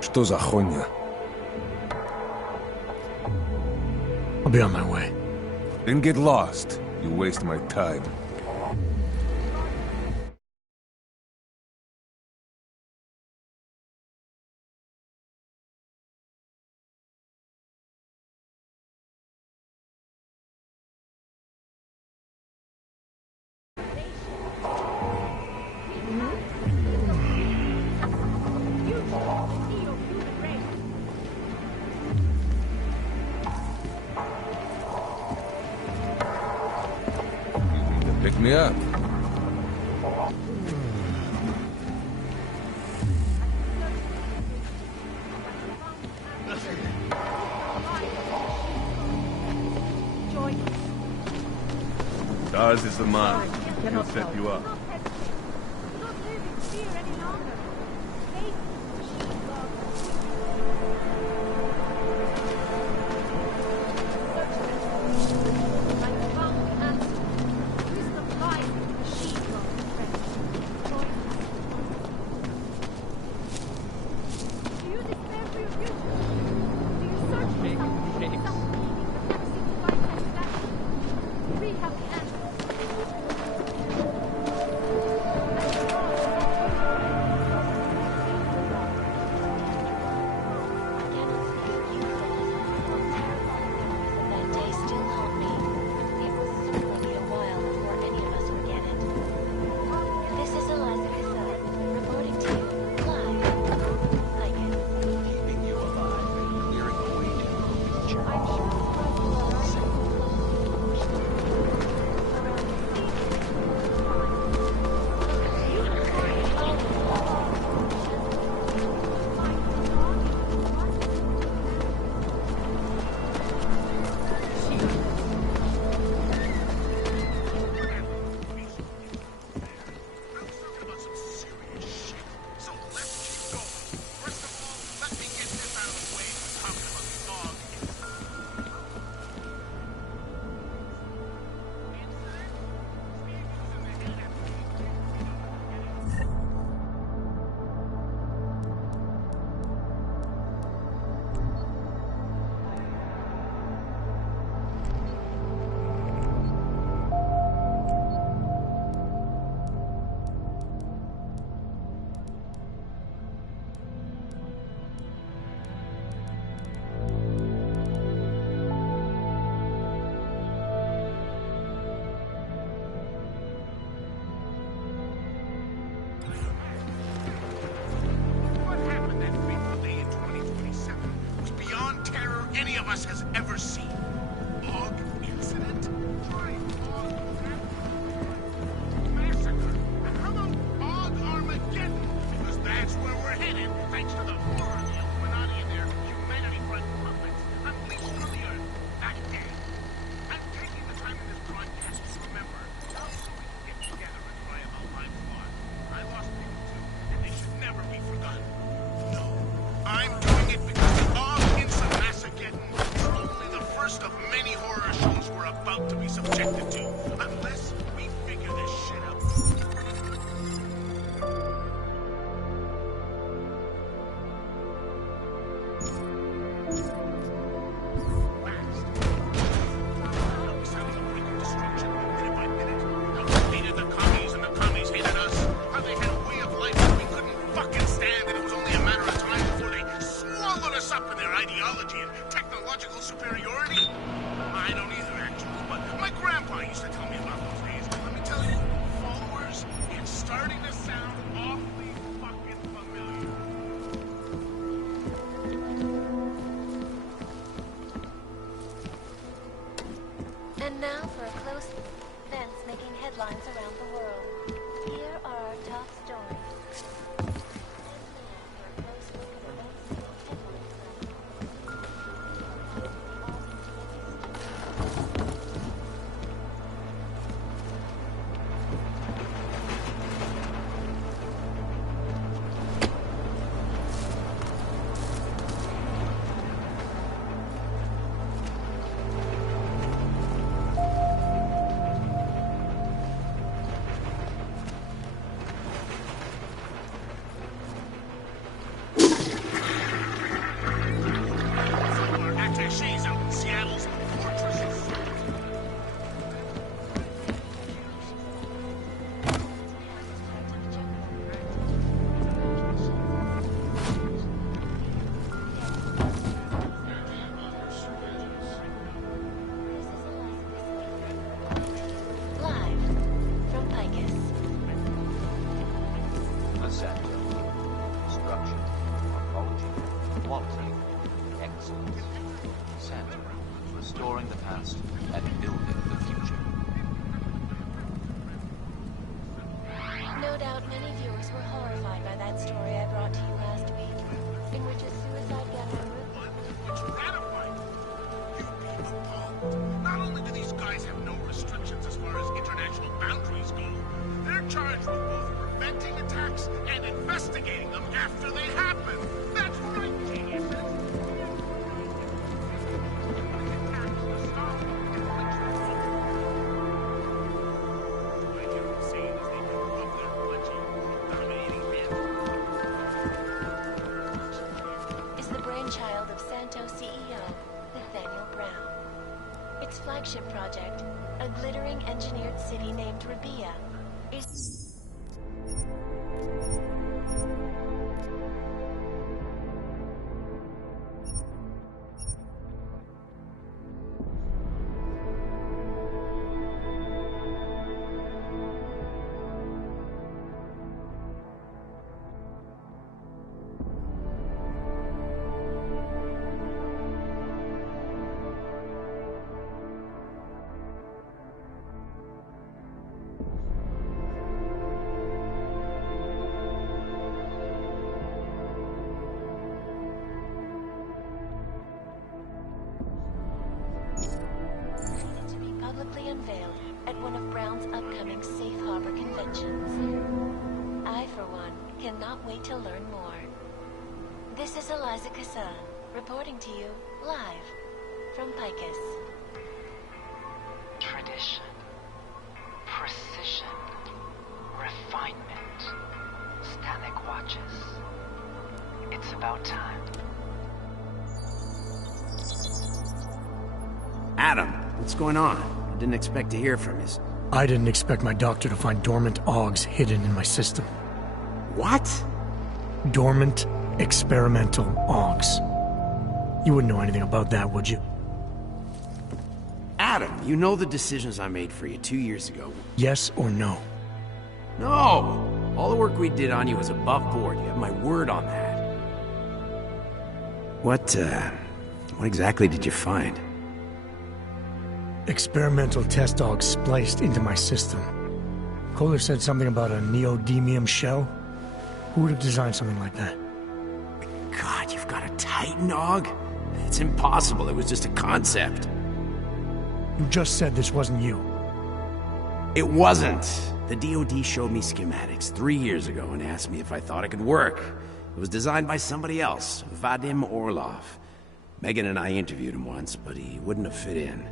Что за хуйня? I'll be on my way. Then get lost. You waste my time. Pick me up. Ours is the mine. He'll set you up. Has ever seen. Log incident? Try Log massacre. How about Log Armageddon? Because that's where we're headed, thanks to the horror of the Illuminati and their humanity front puppets unleashed on the earth that day. I'm taking the time in this broadcast to remember how so we can get together and cry about lives lost. I lost people too, and they should never be forgotten. No, I'm doing it because Log Incident Massacre first of many horror shows we're about to be subjected to, unless we figure this shit out. Fast. How we sounded a brink of destruction, minute by minute. How we hated the commies and the commies hated us. How they had a way of life that we couldn't fucking stand, and it was only a matter of time before they swallowed us up in their ideology and technological superiority? I don't either, actually, but my grandpa used to tell me about those days. Let me tell you, followers, it's starting to sound awfully fucking familiar. And now for a close events making headlines around the world. Here are our top stories. quality, excellence. Santa, restoring the past and building the future. No doubt many viewers were horrified by that story I brought to you last week, in which a suicide gunman It's gratifying. You'd be appalled. Not only do these guys have no restrictions as far as international boundaries go, they're charged with both preventing attacks and investigating them after they happen. That's right, geniuses. is the brainchild of Santo CEO, Nathaniel Brown. Its flagship project, a glittering engineered city named Rabia, is... to be publicly unveiled at one of Brown's upcoming Safe Harbor conventions. I, for one, cannot wait to learn more. This is Eliza Cassan, reporting to you live from Picus. Tradition, precision, refinement, static watches. It's about time. Adam, what's going on? I didn't expect to hear from you. I didn't expect my doctor to find dormant AUGs hidden in my system. What? Dormant experimental AUGs. You wouldn't know anything about that, would you? Adam, you know the decisions I made for you 2 years ago. Yes or no? No! All the work we did on you was above board. You have my word on that. What exactly did you find? Experimental test AUGs spliced into my system. Kohler said something about a neodymium shell. Who would have designed something like that? God, you've got a Titan AUG? It's impossible. It was just a concept. You just said this wasn't you. It wasn't. The DoD showed me schematics 3 years ago and asked me if I thought it could work. It was designed by somebody else, Vadim Orlov. Megan and I interviewed him once, but he wouldn't have fit in.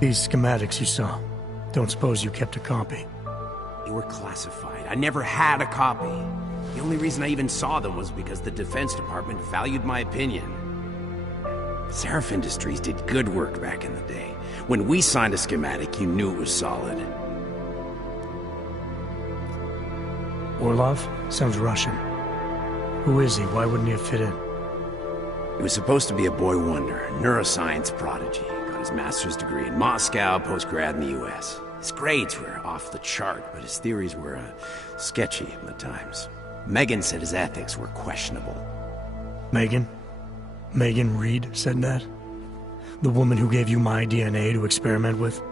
These schematics you saw, don't suppose you kept a copy? They were classified. I never had a copy. The only reason I even saw them was because the Defense Department valued my opinion. Seraph Industries did good work back in the day. When we signed a schematic, you knew it was solid. Orlov? Sounds Russian. Who is he? Why wouldn't he have fit in? He was supposed to be a boy wonder, a neuroscience prodigy. Got his master's degree in Moscow, post-grad in the U.S. His grades were off the chart, but his theories were sketchy at times. Megan said his ethics were questionable. Megan? Megan Reed said that? The woman who gave you my DNA to experiment with?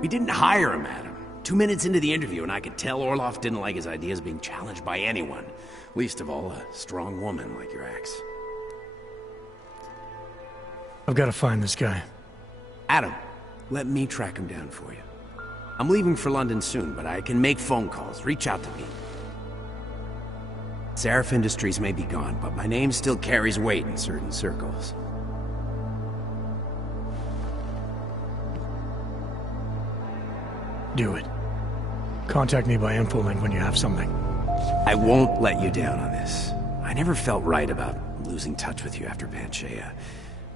We didn't hire him, Adam. 2 minutes into the interview, and I could tell Orlov didn't like his ideas being challenged by anyone. Least of all, a strong woman like your ex. I've got to find this guy. Adam, let me track him down for you. I'm leaving for London soon, but I can make phone calls. Reach out to me. Seraph Industries may be gone, but my name still carries weight in certain circles. Do it. Contact me by infolink when you have something. I won't let you down on this. I never felt right about losing touch with you after Panchaea.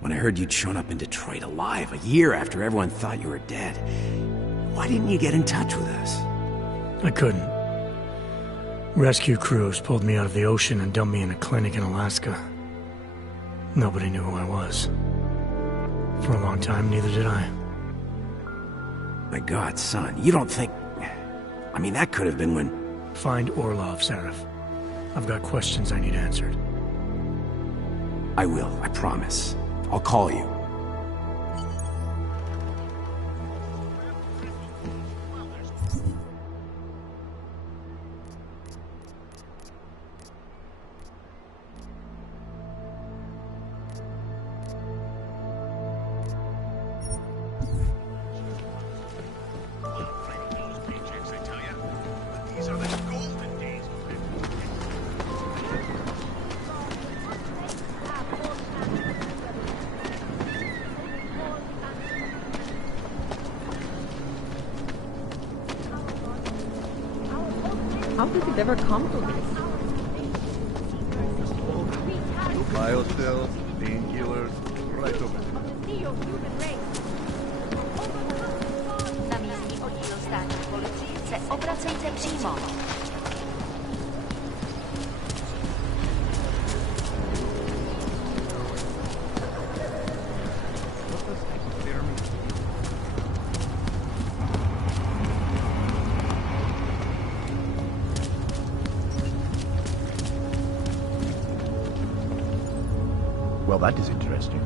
When I heard you'd shown up in Detroit alive, a year after everyone thought you were dead. Why didn't you get in touch with us? I couldn't. Rescue crews pulled me out of the ocean and dumped me in a clinic in Alaska. Nobody knew who I was. For a long time, neither did I. My God, son, you don't think... I mean, that could have been when... Find Orlov, Seraph. I've got questions I need answered. I will, I promise. I'll call you. How did it ever come to this? Biostills, painkillers, right over there. Na místní oddíl státní policie se obracejte přímo. Well, that is interesting.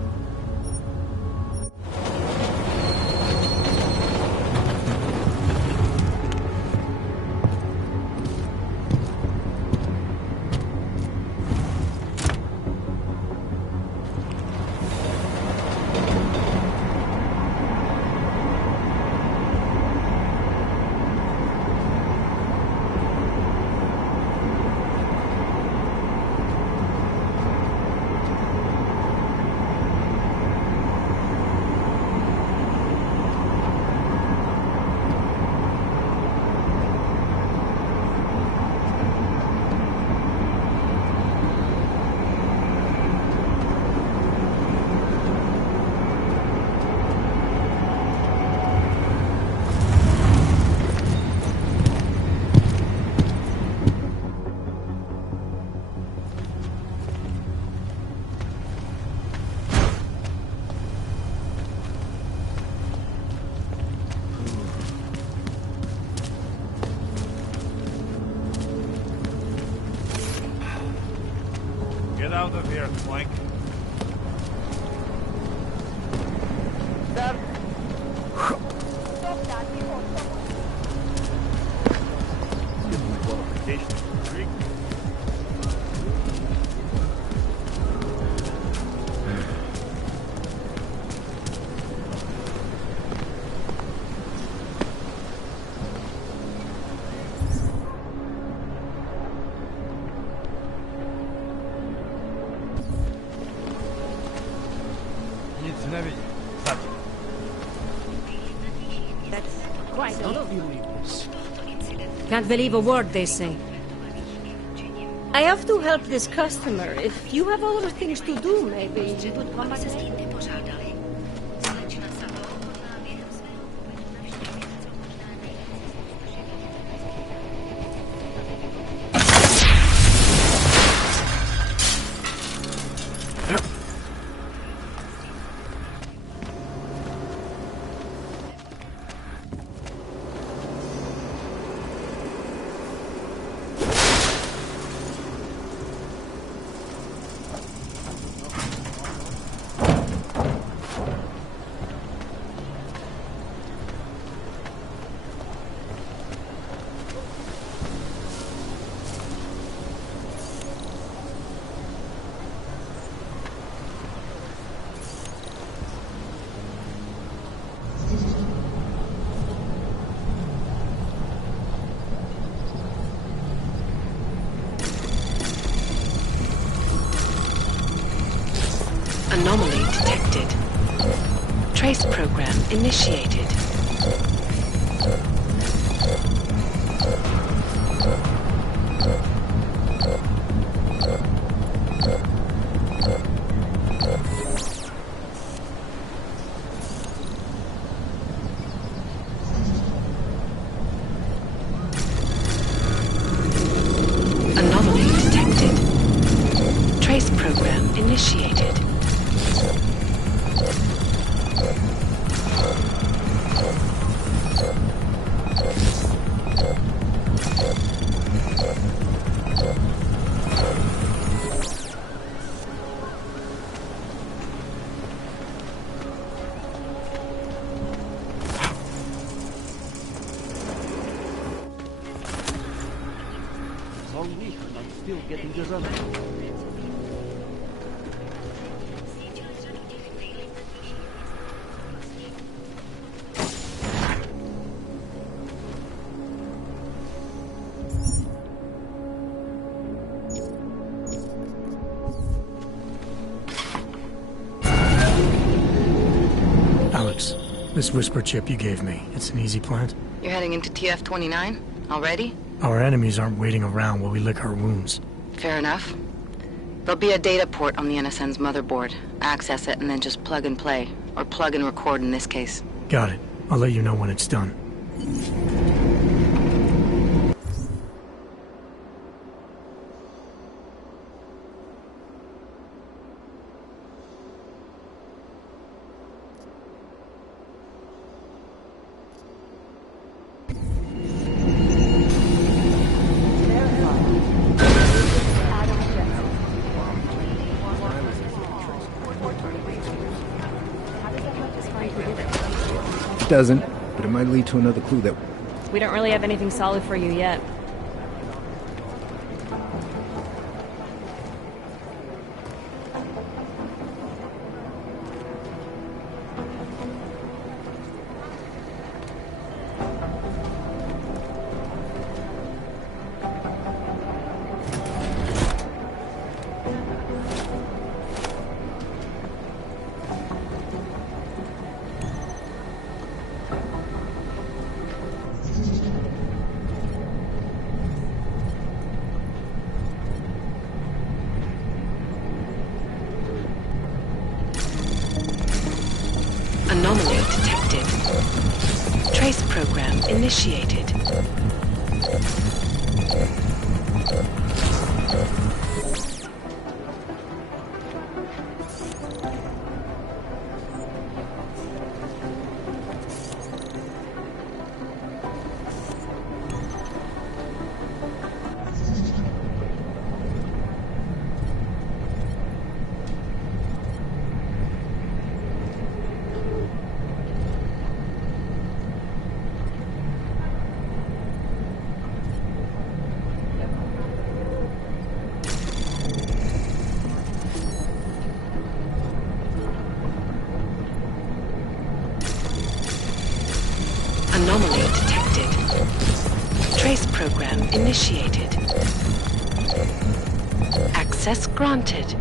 Get out of here, Clank. Sir, Give me qualifications. Freak. Nic nevidí. Zatím. That's quite a lot. Can't believe a word they say. I have to help this customer. If you have other things to do, maybe you would come back later. Anomaly detected. Trace program initiated. Anomaly detected. Trace program initiated. Alex, this whisper chip you gave me, it's an easy plant? You're heading into TF-29? Already? Our enemies aren't waiting around while we lick our wounds. Fair enough. There'll be a data port on the NSN's motherboard. Access it and then just plug and play. Or plug and record in this case. Got it. I'll let you know when it's done. It doesn't, but it might lead to another clue that... We don't really have anything solid for you yet. Anomaly detected. Trace program initiated. Anomaly detected. Trace program initiated. Access granted.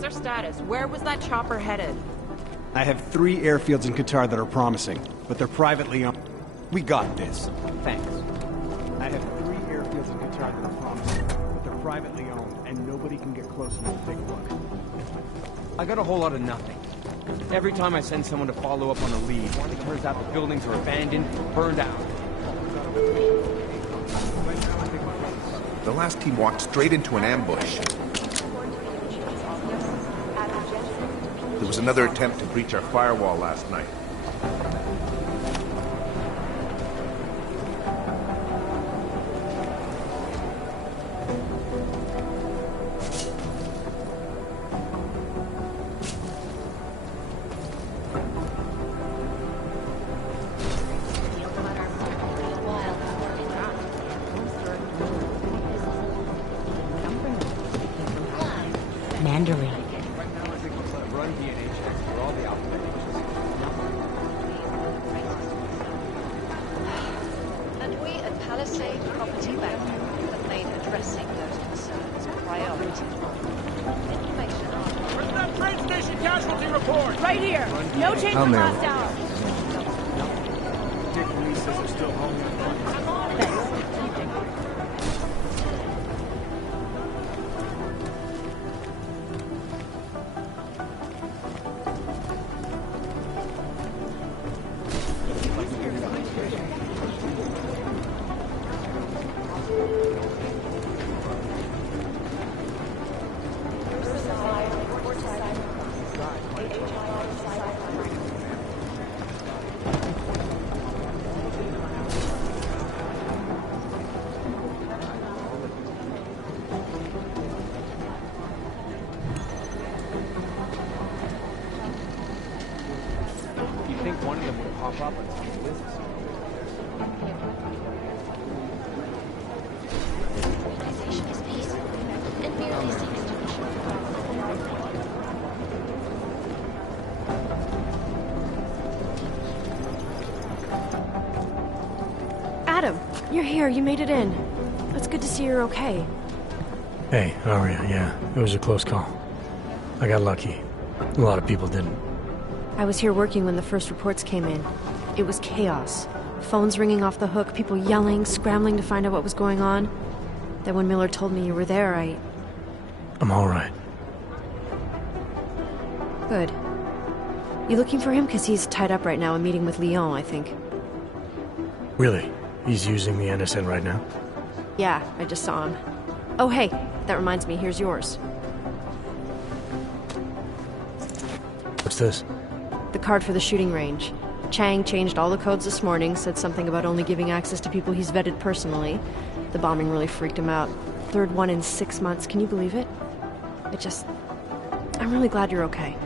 What's our status? Where was that chopper headed? I have 3 airfields in Qatar that are promising, but they're privately owned. We got this. Thanks. I have 3 airfields in Qatar that are promising, but they're privately owned, and nobody can get close enough to take a look. I got a whole lot of nothing. Every time I send someone to follow up on a lead, it turns out the buildings are abandoned, burned out. The last team walked straight into an ambush. There was another attempt to breach our firewall last night. Mandarin. And we at Palisade Property Bank have made addressing those concerns a priority. Information on... Where's that train station casualty report? Right here. No change from last hour. Dick Lee says they're still home. One of them would pop up on some lists. Organization is peaceful and merely seeks to ensure Adam, you're here. You made it in. It's good to see you're okay. Hey, Aria, yeah, it was a close call. I got lucky. A lot of people didn't. I was here working when the first reports came in. It was chaos. Phones ringing off the hook, people yelling, scrambling to find out what was going on. Then when Miller told me you were there, I'm all right. Good. You looking for him? Because he's tied up right now, a meeting with Lyon, I think. Really? He's using the NSN right now? Yeah, I just saw him. Oh, hey, that reminds me, here's yours. What's this? The card for the shooting range. Chang changed all the codes this morning, said something about only giving access to people he's vetted personally. The bombing really freaked him out. 3rd one in 6 months, can you believe it? I'm really glad you're okay.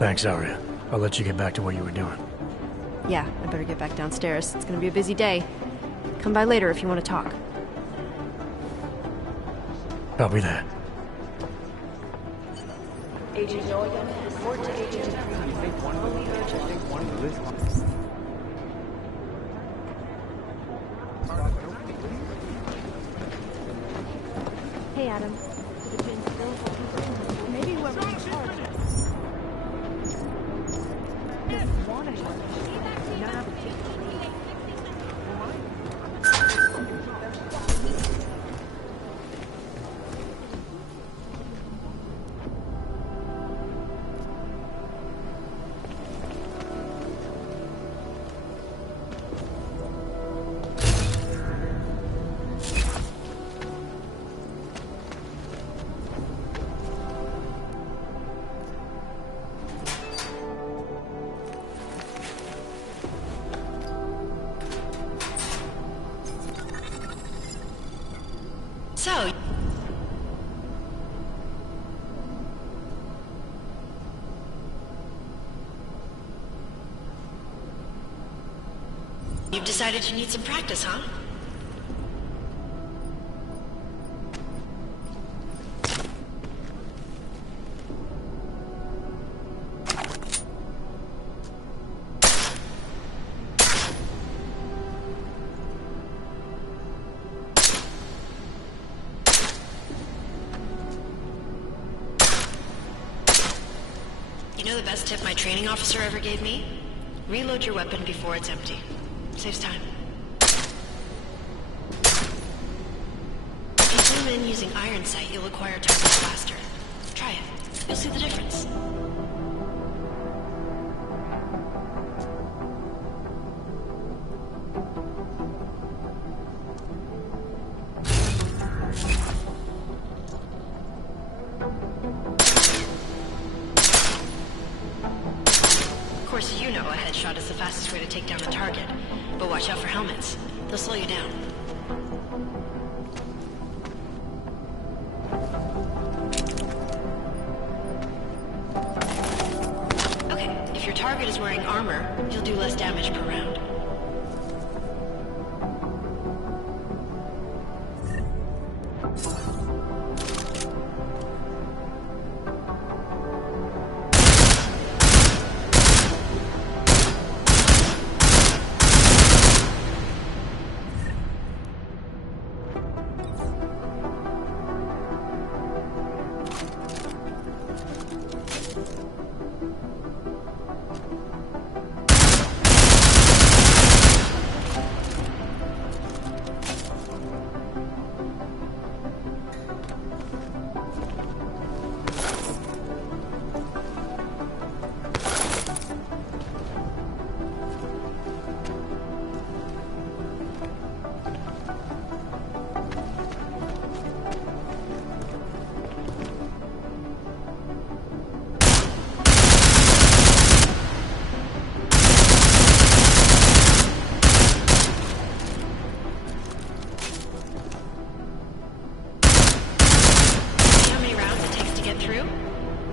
Thanks, Aria. I'll let you get back to what you were doing. Yeah, I better get back downstairs. It's gonna be a busy day. Come by later if you want to talk. Copy that. Agent Noyan, report to Agent Hey, Adam. Maybe whoever's in charge. So, you've decided you need some practice, huh? the best tip my training officer ever gave me? Reload your weapon before it's empty. Saves time. If you zoom in using iron sight, you'll acquire targets faster. Try it. You'll see the difference. Of course, you know a headshot is the fastest way to take down a target, but watch out for helmets. They'll slow you down. Okay, if your target is wearing armor, you'll do less damage per round.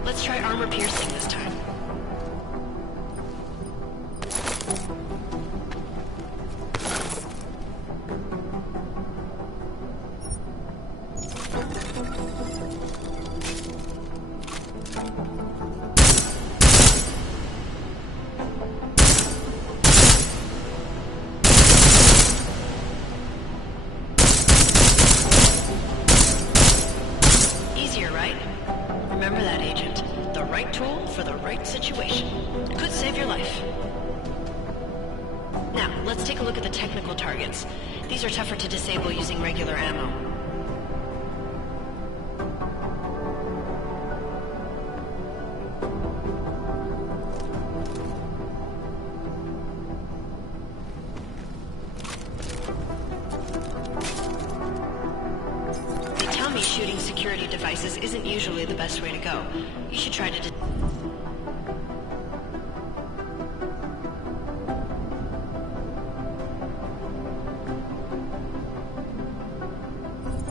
Let's try armor piercing this time. Easier, right? Remember that, Agent. The right tool for the right situation. Could save your life. Now, let's take a look at the technical targets. These are tougher to disable using regular ammo. They tell me shooting security devices isn't usually the best way to go. You should try to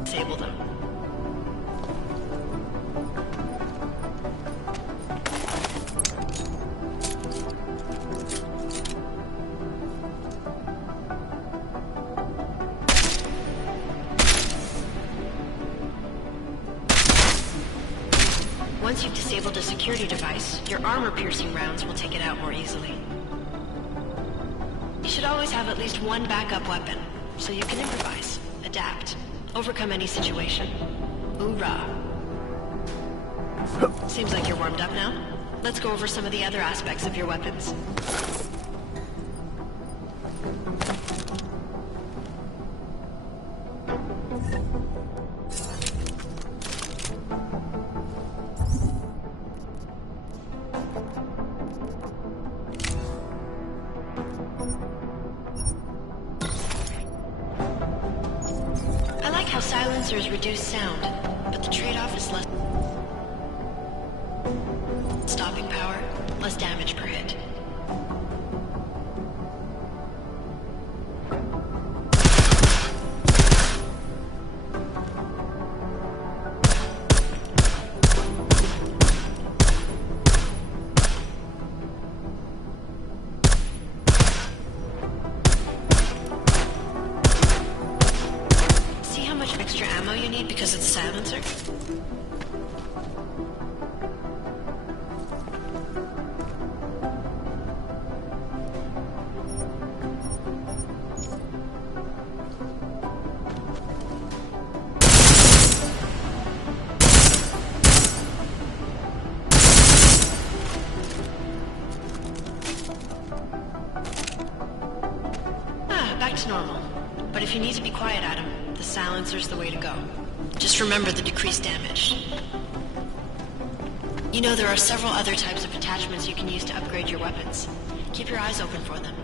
disable them. Once you've disabled a security device, your armor-piercing rounds will take it out more easily. You should always have at least one backup weapon, so you can improvise, adapt, overcome any situation. Hoorah! Seems like you're warmed up now. Let's go over some of the other aspects of your weapons. I like how silencers reduce sound, but the trade-off is less stopping power, less damage per hit. See how much extra ammo you need because it's a silencer? back to normal. But if you need to be quiet, Adam, the silencer's the way to go. Just remember the decreased damage. You know, there are several other types of attachments you can use to upgrade your weapons. Keep your eyes open for them.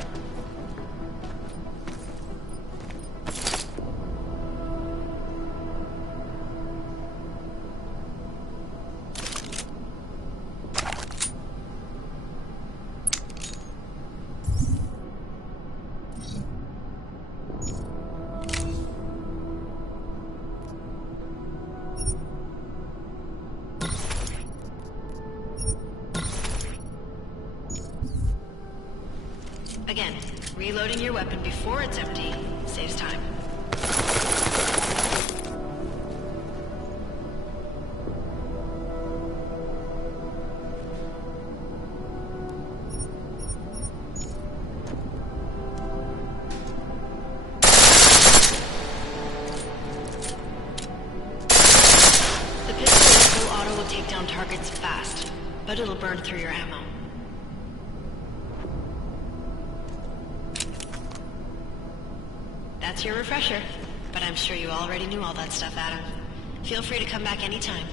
Again, reloading your weapon before it's empty saves time. The pistol in full auto will take down targets fast, but it'll burn through your ammo. That's your refresher, but I'm sure you already knew all that stuff, Adam. Feel free to come back anytime.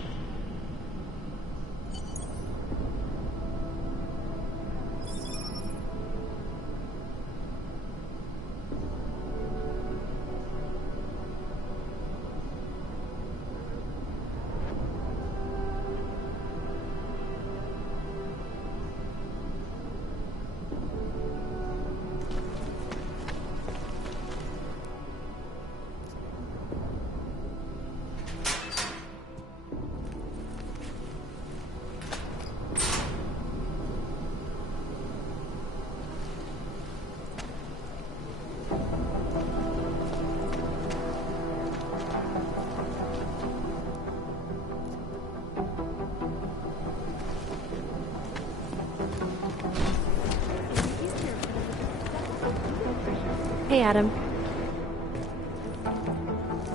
Hey, Adam.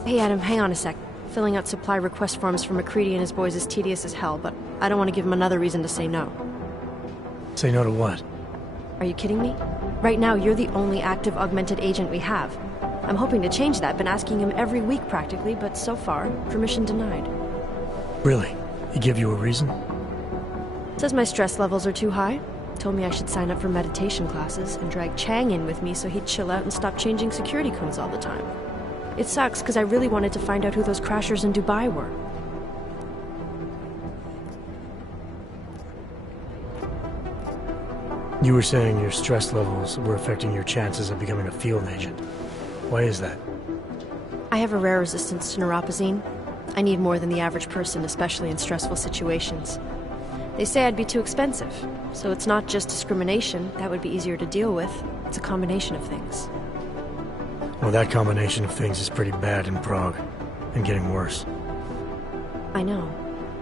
Hey, Adam, hang on a sec. Filling out supply request forms for McCready and his boys is tedious as hell, but I don't want to give him another reason to say no. Say no to what? Are you kidding me? Right now, you're the only active augmented agent we have. I'm hoping to change that, been asking him every week practically, but so far, permission denied. Really? He give you a reason? Says my stress levels are too high. Told me I should sign up for meditation classes and drag Chang in with me so he'd chill out and stop changing security codes all the time. It sucks because I really wanted to find out who those crashers in Dubai were. You were saying your stress levels were affecting your chances of becoming a field agent. Why is that? I have a rare resistance to neuropazine. I need more than the average person, especially in stressful situations. They say I'd be too expensive, so it's not just discrimination. That would be easier to deal with. It's a combination of things. Well, that combination of things is pretty bad in Prague, and getting worse. I know,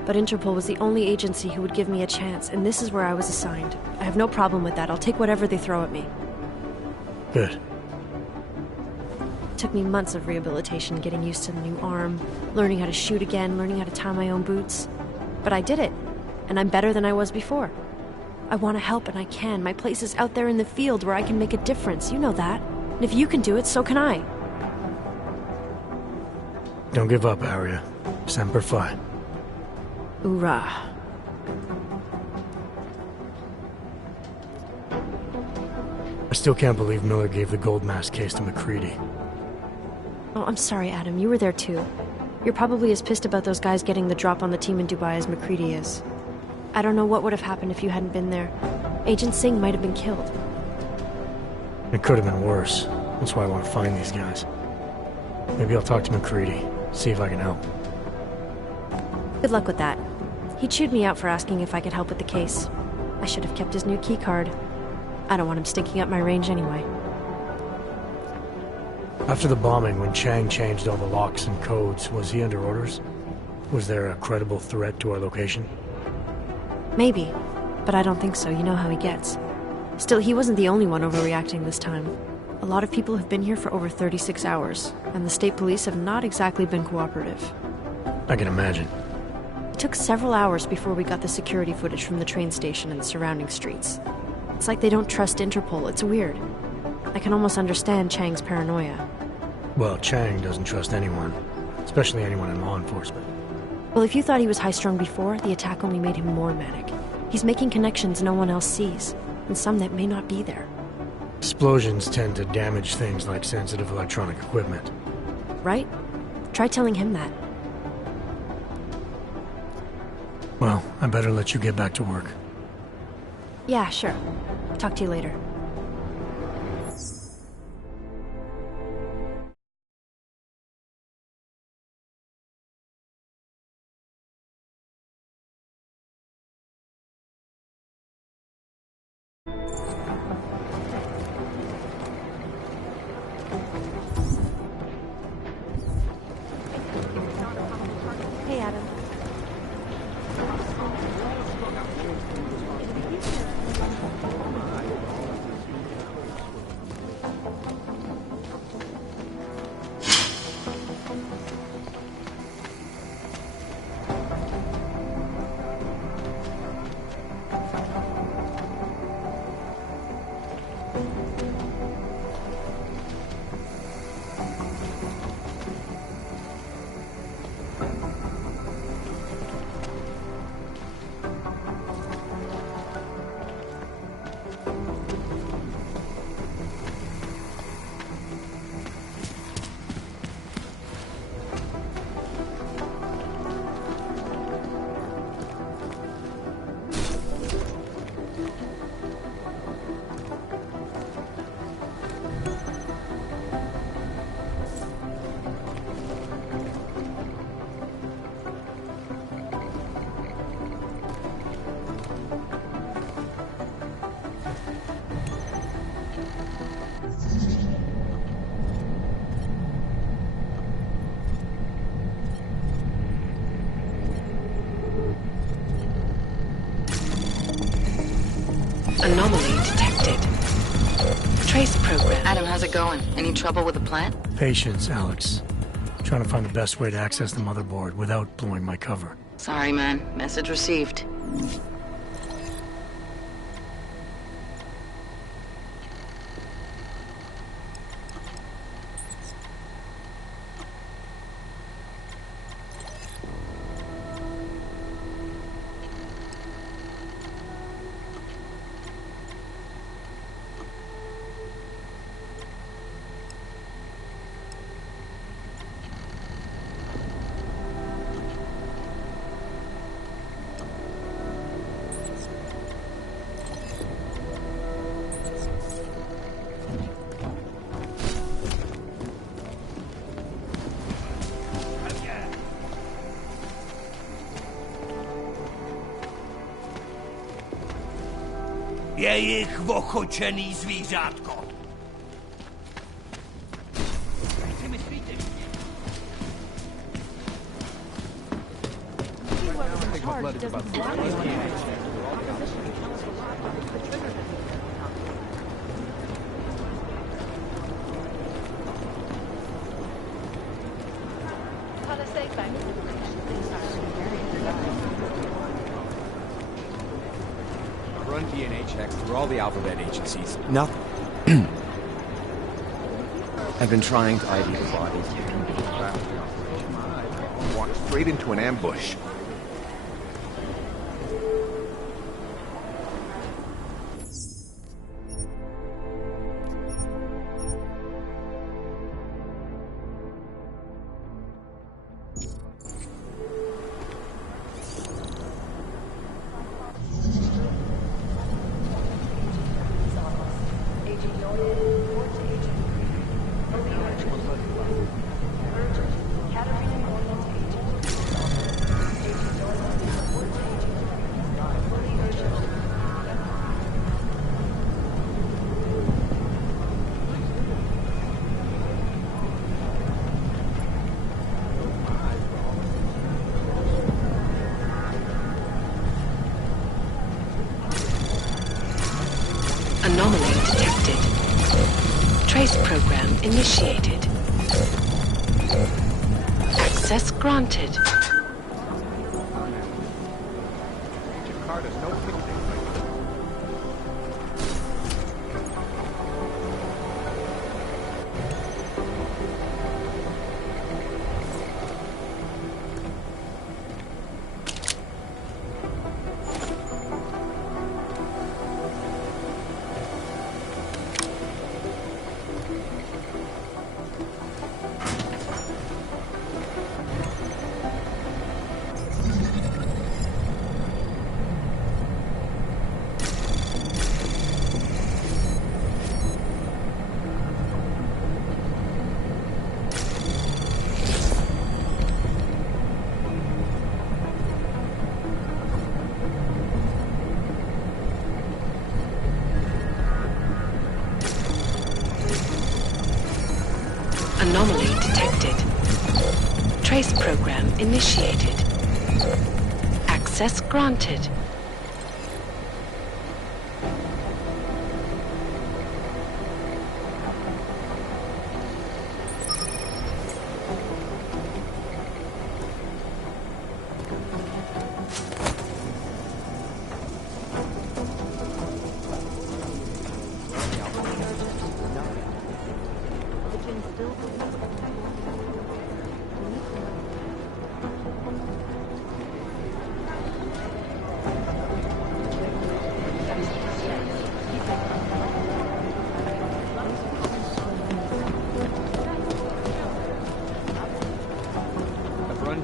but Interpol was the only agency who would give me a chance, and this is where I was assigned. I have no problem with that. I'll take whatever they throw at me. Good. It took me months of rehabilitation, getting used to the new arm, learning how to shoot again, learning how to tie my own boots. But I did it. And I'm better than I was before. I want to help and I can. My place is out there in the field where I can make a difference. You know that. And if you can do it, so can I. Don't give up, Arya. Semper Fi. Hoorah. I still can't believe Miller gave the gold mask case to McCready. Oh, I'm sorry, Adam. You were there too. You're probably as pissed about those guys getting the drop on the team in Dubai as McCready is. I don't know what would have happened if you hadn't been there. Agent Singh might have been killed. It could have been worse. That's why I want to find these guys. Maybe I'll talk to McCready, see if I can help. Good luck with that. He chewed me out for asking if I could help with the case. I should have kept his new keycard. I don't want him stinking up my range anyway. After the bombing, when Chang changed all the locks and codes, was he under orders? Was there a credible threat to our location? Maybe, but I don't think so. You know how he gets. Still, he wasn't the only one overreacting this time. A lot of people have been here for over 36 hours, and the state police have not exactly been cooperative. I can imagine. It took several hours before we got the security footage from the train station and the surrounding streets. It's like they don't trust Interpol. It's weird. I can almost understand Chang's paranoia. Well, Chang doesn't trust anyone, especially anyone in law enforcement. Well, if you thought he was high-strung before, the attack only made him more manic. He's making connections no one else sees, and some that may not be there. Explosions tend to damage things like sensitive electronic equipment. Right? Try telling him that. Well, I better let you get back to work. Yeah, sure. Talk to you later. Hey, Adam. Anomaly detected. Trace program. Adam, how's it going? Any trouble with the plant? Patience, Alex. Trying to find the best way to access the motherboard without blowing my cover. Sorry, man. Message received. Jejich ochočený zvířátko. Run DNA checks through all the alphabet agencies. Nothing. I've been trying to ID the bodies. Walked straight into an ambush. Anomaly detected. Trace program initiated. Access granted. No. Anomaly detected. Trace program initiated. Access granted.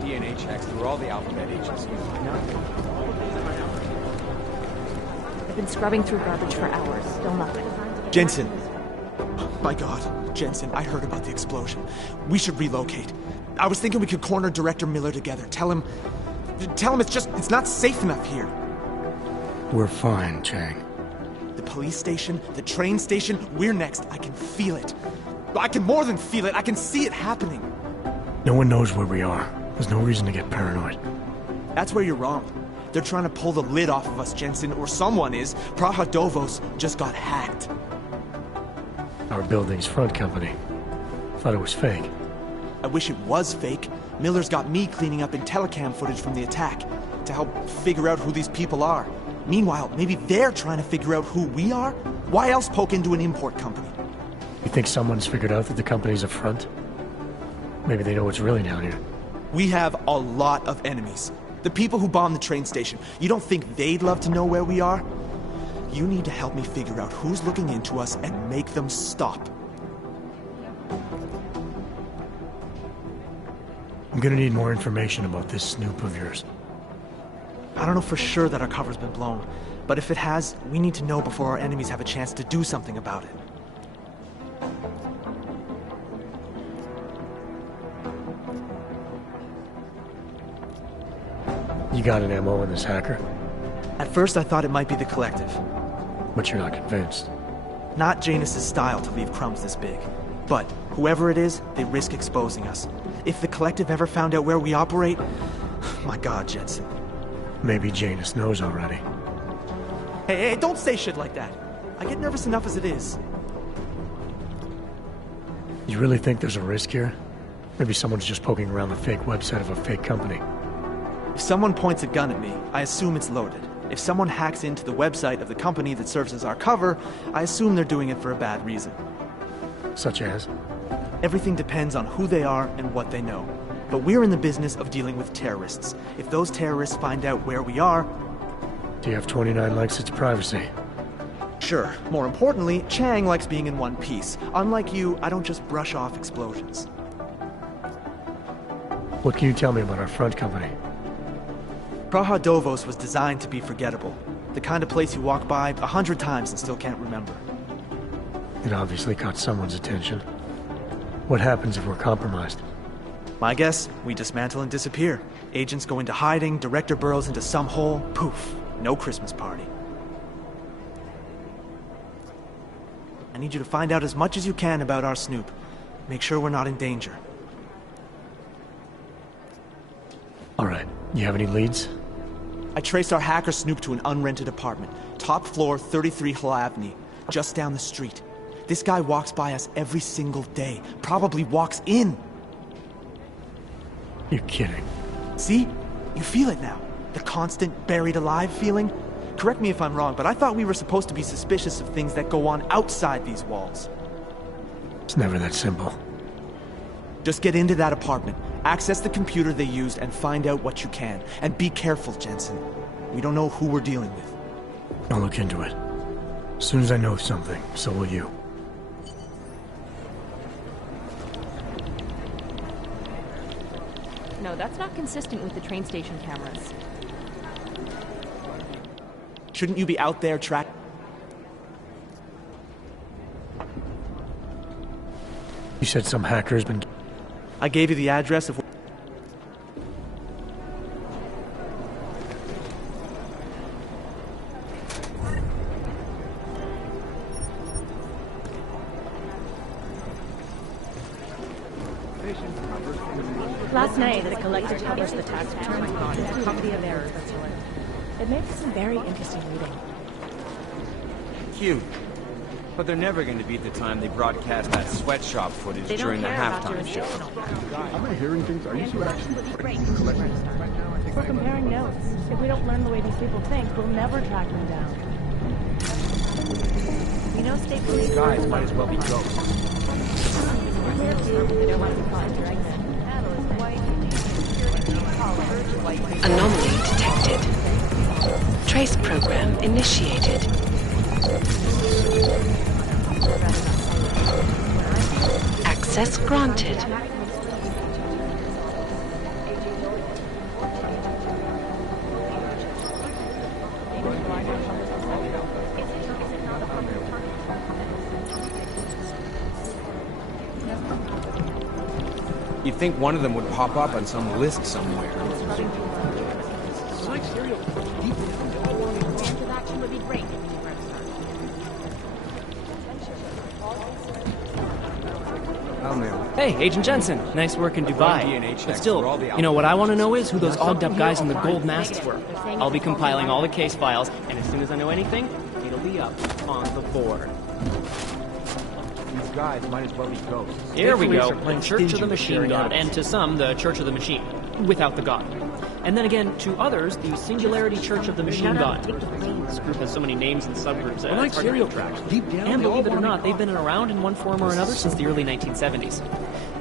DNA checks through all the alphabet agencies. I've been scrubbing through garbage for hours. Still nothing. Jensen. My God, Jensen, I heard about the explosion. We should relocate. I was thinking we could corner Director Miller together. Tell him it's not safe enough here. We're fine, Chang. The police station, the train station, we're next. I can feel it. I can more than feel it. I can see it happening. No one knows where we are. There's no reason to get paranoid. That's where you're wrong. They're trying to pull the lid off of us, Jensen, or someone is. Praha Dovos just got hacked. Our building's front company. Thought it was fake. I wish it was fake. Miller's got me cleaning up IntelliCam footage from the attack to help figure out who these people are. Meanwhile, maybe they're trying to figure out who we are? Why else poke into an import company? You think someone's figured out that the company's a front? Maybe they know what's really down here. We have a lot of enemies. The people who bombed the train station. You don't think they'd love to know where we are? You need to help me figure out who's looking into us and make them stop. I'm gonna need more information about this snoop of yours. I don't know for sure that our cover's been blown, but if it has, we need to know before our enemies have a chance to do something about it. You got an MO in this hacker? At first I thought it might be the Collective. But you're not convinced? Not Janus' style to leave crumbs this big. But whoever it is, they risk exposing us. If the Collective ever found out where we operate... My God, Jensen. Maybe Janus knows already. Hey, don't say shit like that. I get nervous enough as it is. You really think there's a risk here? Maybe someone's just poking around the fake website of a fake company. If someone points a gun at me, I assume it's loaded. If someone hacks into the website of the company that serves as our cover, I assume they're doing it for a bad reason. Such as? Everything depends on who they are and what they know. But we're in the business of dealing with terrorists. If those terrorists find out where we are... TF-29 likes its privacy. Sure. More importantly, Chang likes being in one piece. Unlike you, I don't just brush off explosions. What can you tell me about our front company? Praha Dovos was designed to be forgettable. The kind of place you walk by 100 times and still can't remember. It obviously caught someone's attention. What happens if we're compromised? My guess, we dismantle and disappear. Agents go into hiding, Director burrows into some hole, poof, no Christmas party. I need you to find out as much as you can about our snoop. Make sure we're not in danger. All right. You have any leads? I traced our hacker snoop to an unrented apartment. Top floor, 33 Hlavny, just down the street. This guy walks by us every single day. Probably walks in. You're kidding. See? You feel it now. The constant buried alive feeling. Correct me if I'm wrong, but I thought we were supposed to be suspicious of things that go on outside these walls. It's never that simple. Just get into that apartment, access the computer they used, and find out what you can. And be careful, Jensen. We don't know who we're dealing with. I'll look into it. As soon as I know something, so will you. No, that's not consistent with the train station cameras. Shouldn't you be out there tracking? You said some hacker's been... I gave you the address of... Last night, the collector published the tax returns and a comedy of errors. It made for some very interesting reading. Cute. But they're never going to beat the time they broadcast that sweatshop footage during the halftime show. I've been hearing things. Are you sure We're comparing notes. If we don't learn the way these people think, we'll never track them down. You know, state police... These guys might as well be ghosts. They don't want to be caught direct. Anomaly detected. Trace program initiated. Access granted. You'd think one of them would pop up on some list somewhere. Hey, Agent Jensen. Nice work in Dubai. But still, you know what I want to know is who those ogged-up guys in the gold masks were. I'll be compiling all the case files, and as soon as I know anything, it'll be up on the board. These guys might as well be ghosts. Here we go. The Church of the Machine God, and to some, the Church of the Machine, without the God. And then again, to others, the Singularity Church of the Machine God. This group has so many names and subgroups that it's hard to keep track. And believe it or not, they've been around in one form or another since the early 1970s.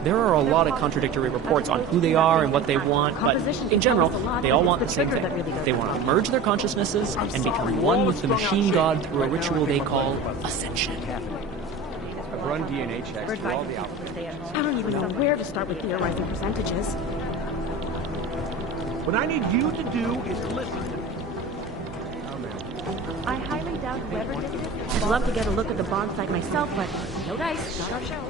There are a lot of contradictory reports on who they are and what they want, but in general, they all want the same thing. They want to merge their consciousnesses and become one with the Machine God through a ritual they call Ascension. I've run DNA checks through all the alphabet. I don't even know where to start with theorizing percentages. What I need you to do is listen. I highly doubt whoever did this. I'd love to get a look at the bond site myself, but no dice, not our show.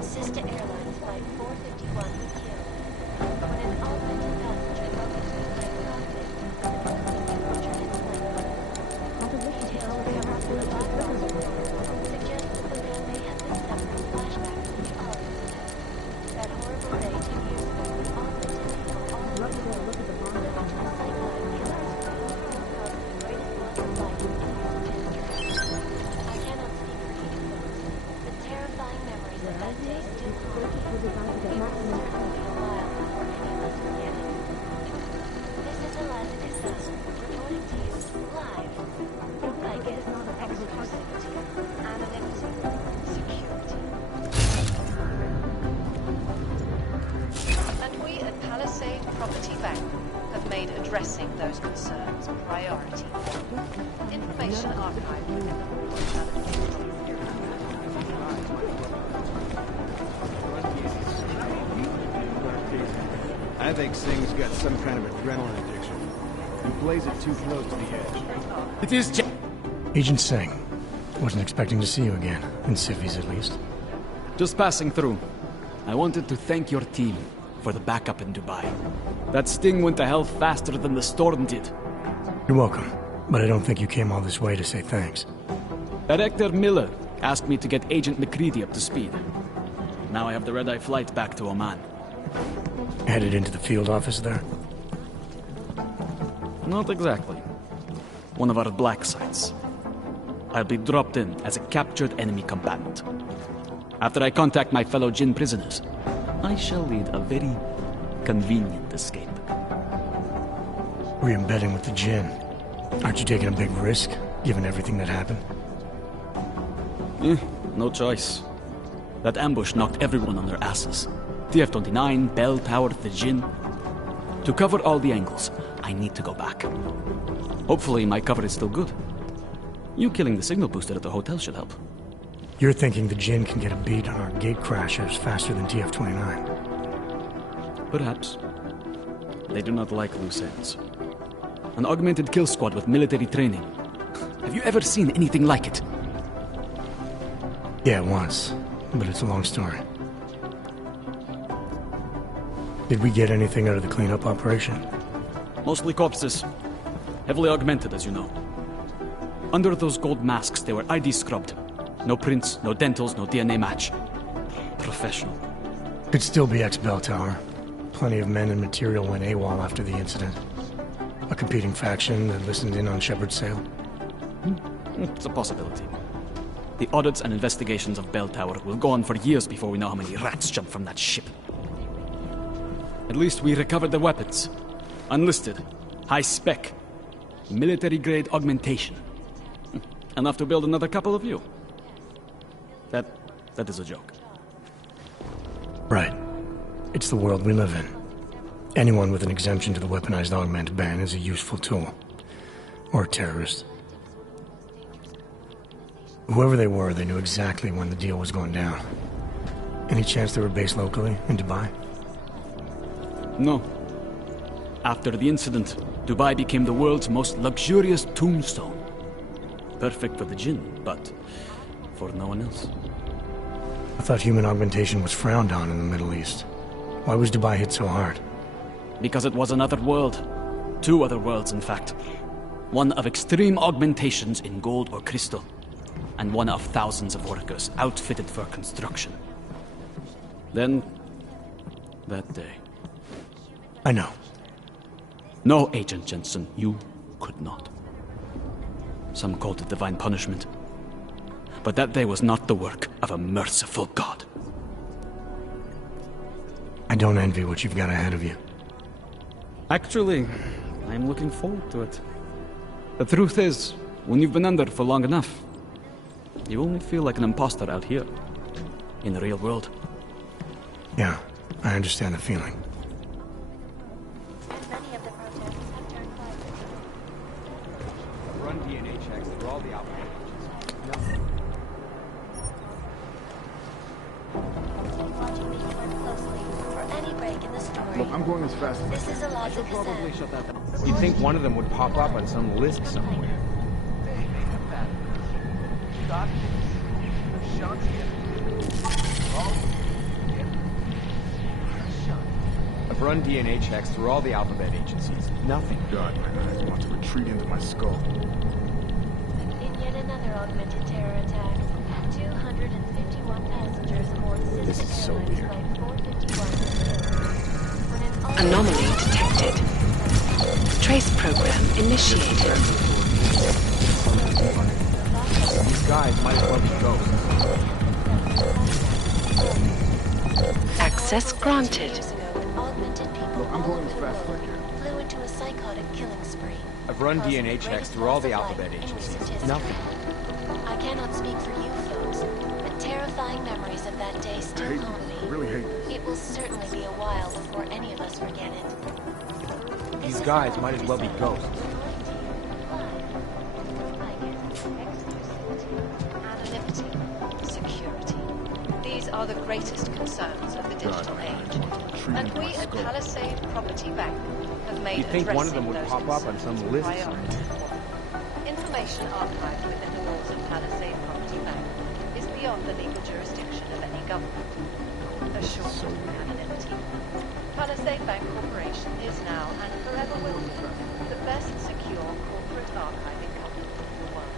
Sister Airlines Flight 451 were killed. When an augmented passenger broke into the plane cockpit, the tortured its plane. Details recovered from the body suggest that the man may have been suffering flashbacks from the August attack. That horrible day 2 years ago when augmented people all over the world looked at the bond of a psychotic killer spree caused the greatest loss of life in human history. I cannot speak for each of those, but terrifying memories of that day still haunt me. We will certainly be a while before any of us forget it. This is Eliza Casas, reporting to you live. I guess not exclusivity, anonymity, security. And we at Palisade Property Bank have made addressing those concerns a priority. Information archived. I think Singh's got some kind of adrenaline addiction. He plays it too close to the edge. It is Agent Singh. Wasn't expecting to see you again, in civvies at least. Just passing through. I wanted to thank your team for the backup in Dubai. That sting went to hell faster than the storm did. You're welcome, but I don't think you came all this way to say thanks. Director Miller asked me to get Agent McCready up to speed. Now I have the red-eye flight back to Oman. Headed into the field office there? Not exactly. One of our black sites. I'll be dropped in as a captured enemy combatant. After I contact my fellow Jinn prisoners, I shall lead a very convenient escape. Re-embedding with the Jinn. Aren't you taking a big risk, given everything that happened? No choice. That ambush knocked everyone on their asses. TF-29, Bell Tower, the Jinn. To cover all the angles, I need to go back. Hopefully my cover is still good. You killing the signal booster at the hotel should help. You're thinking the Jinn can get a beat on our gate crashers faster than TF-29. Perhaps. They do not like loose ends. An augmented kill squad with military training. Have you ever seen anything like it? Yeah, once. But it's a long story. Did we get anything out of the cleanup operation? Mostly corpses. Heavily augmented, as you know. Under those gold masks, they were ID scrubbed. No prints, no dentals, no DNA match. Professional. Could still be ex-Bell Tower. Plenty of men and material went AWOL after the incident. A competing faction that listened in on Shepard's sale. It's a possibility. The audits and investigations of Bell Tower will go on for years before we know how many rats jumped from that ship. At least we recovered the weapons. Unlisted. High spec. Military-grade augmentation. Enough to build another couple of you. That is a joke. Right. It's the world we live in. Anyone with an exemption to the weaponized augment ban is a useful tool. Or a terrorist. Whoever they were, they knew exactly when the deal was going down. Any chance they were based locally, in Dubai? No. After the incident, Dubai became the world's most luxurious tombstone. Perfect for the Jinn, but for no one else. I thought human augmentation was frowned on in the Middle East. Why was Dubai hit so hard? Because it was another world. Two other worlds, in fact. One of extreme augmentations in gold or crystal, and one of thousands of workers outfitted for construction. Then, that day. I know. No, Agent Jensen, you could not. Some called it divine punishment. But that day was not the work of a merciful God. I don't envy what you've got ahead of you. Actually, I'm looking forward to it. The truth is, when you've been under for long enough, you only feel like an imposter out here, in the real world. Yeah, I understand the feeling. Run DNA checks through all the outfits. Look, I'm going as fast as I This is Eliza Cassette. You'd think one of them would pop up on some list somewhere. I've run DNA checks through all the alphabet agencies. Nothing. God, my eyes want to retreat into my skull. In yet another augmented terror attack, 251 passengers aboard This is so weird. Flight 451 Anomaly detected. Trace program initiated. These guys might as well be ghosts. Access granted. Look, I'm going as fast as I can. Flew into a psychotic killing spree. I've run DNA checks through all the alphabet agencies. Nothing. I cannot speak for you folks, but terrifying memories of that day still haunt me. I really hate this. It will certainly be a while before any of us forget it. These guys might as well be ghosts. Anonymity, security. These are the greatest concerns of the digital age. And we at Palisade Property Bank have made You'd think one of them addressing would those pop up on some concerns a list priority. Information archived within the walls of Palisade Property Bank is beyond the legal jurisdiction of any government. Assured of anonymity. Palisade Bank Corporation is now and forever will be the best secure corporate archiving company in the world.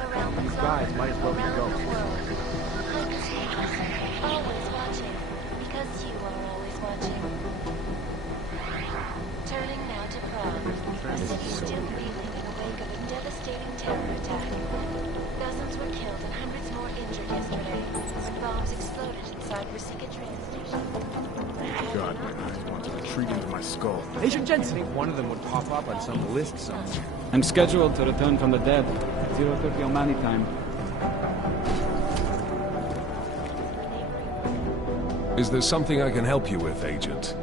Around the These clock, guys might as well be around the ghosts. world. Like a snake, always watching, because you are always watching. Turning now to Prague, a city still reeling in the wake of a devastating terror attack. Dozens were killed and hundreds more injured yesterday when bombs exploded inside Rusika train station. God, my eyes want to retreat into my skull. Agent Jensen! I think one of them would pop up on some list somewhere. I'm scheduled to return from the dead. 0:30 Omani time. Is there something I can help you with, Agent?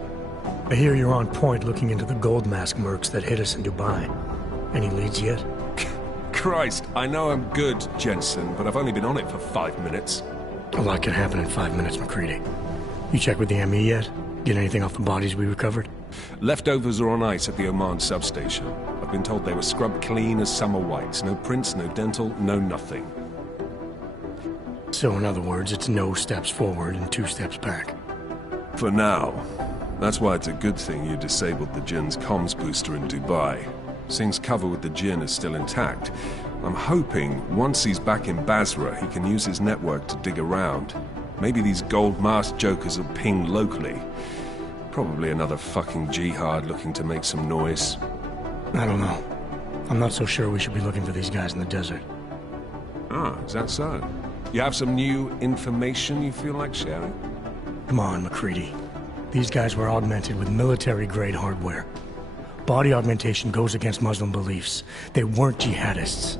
I hear you're on point looking into the gold mask mercs that hit us in Dubai. Any leads yet? Christ, I know I'm good, Jensen, but I've only been on it for 5 minutes. A lot can happen in 5 minutes, McCready. You check with the ME yet? Get anything off the bodies we recovered? Leftovers are on ice at the Oman substation. I've been told they were scrubbed clean as summer whites. No prints, no dental, no nothing. So in other words, it's no steps forward and 2 steps back. For now. That's why it's a good thing you disabled the Jinn's comms booster in Dubai. Singh's cover with the Jinn is still intact. I'm hoping once he's back in Basra, he can use his network to dig around. Maybe these gold-masked jokers will ping locally. Probably another fucking jihad looking to make some noise. I don't know. I'm not so sure we should be looking for these guys in the desert. Ah, is that so? You have some new information you feel like sharing? Come on, McCready. These guys were augmented with military-grade hardware. Body augmentation goes against Muslim beliefs. They weren't jihadists.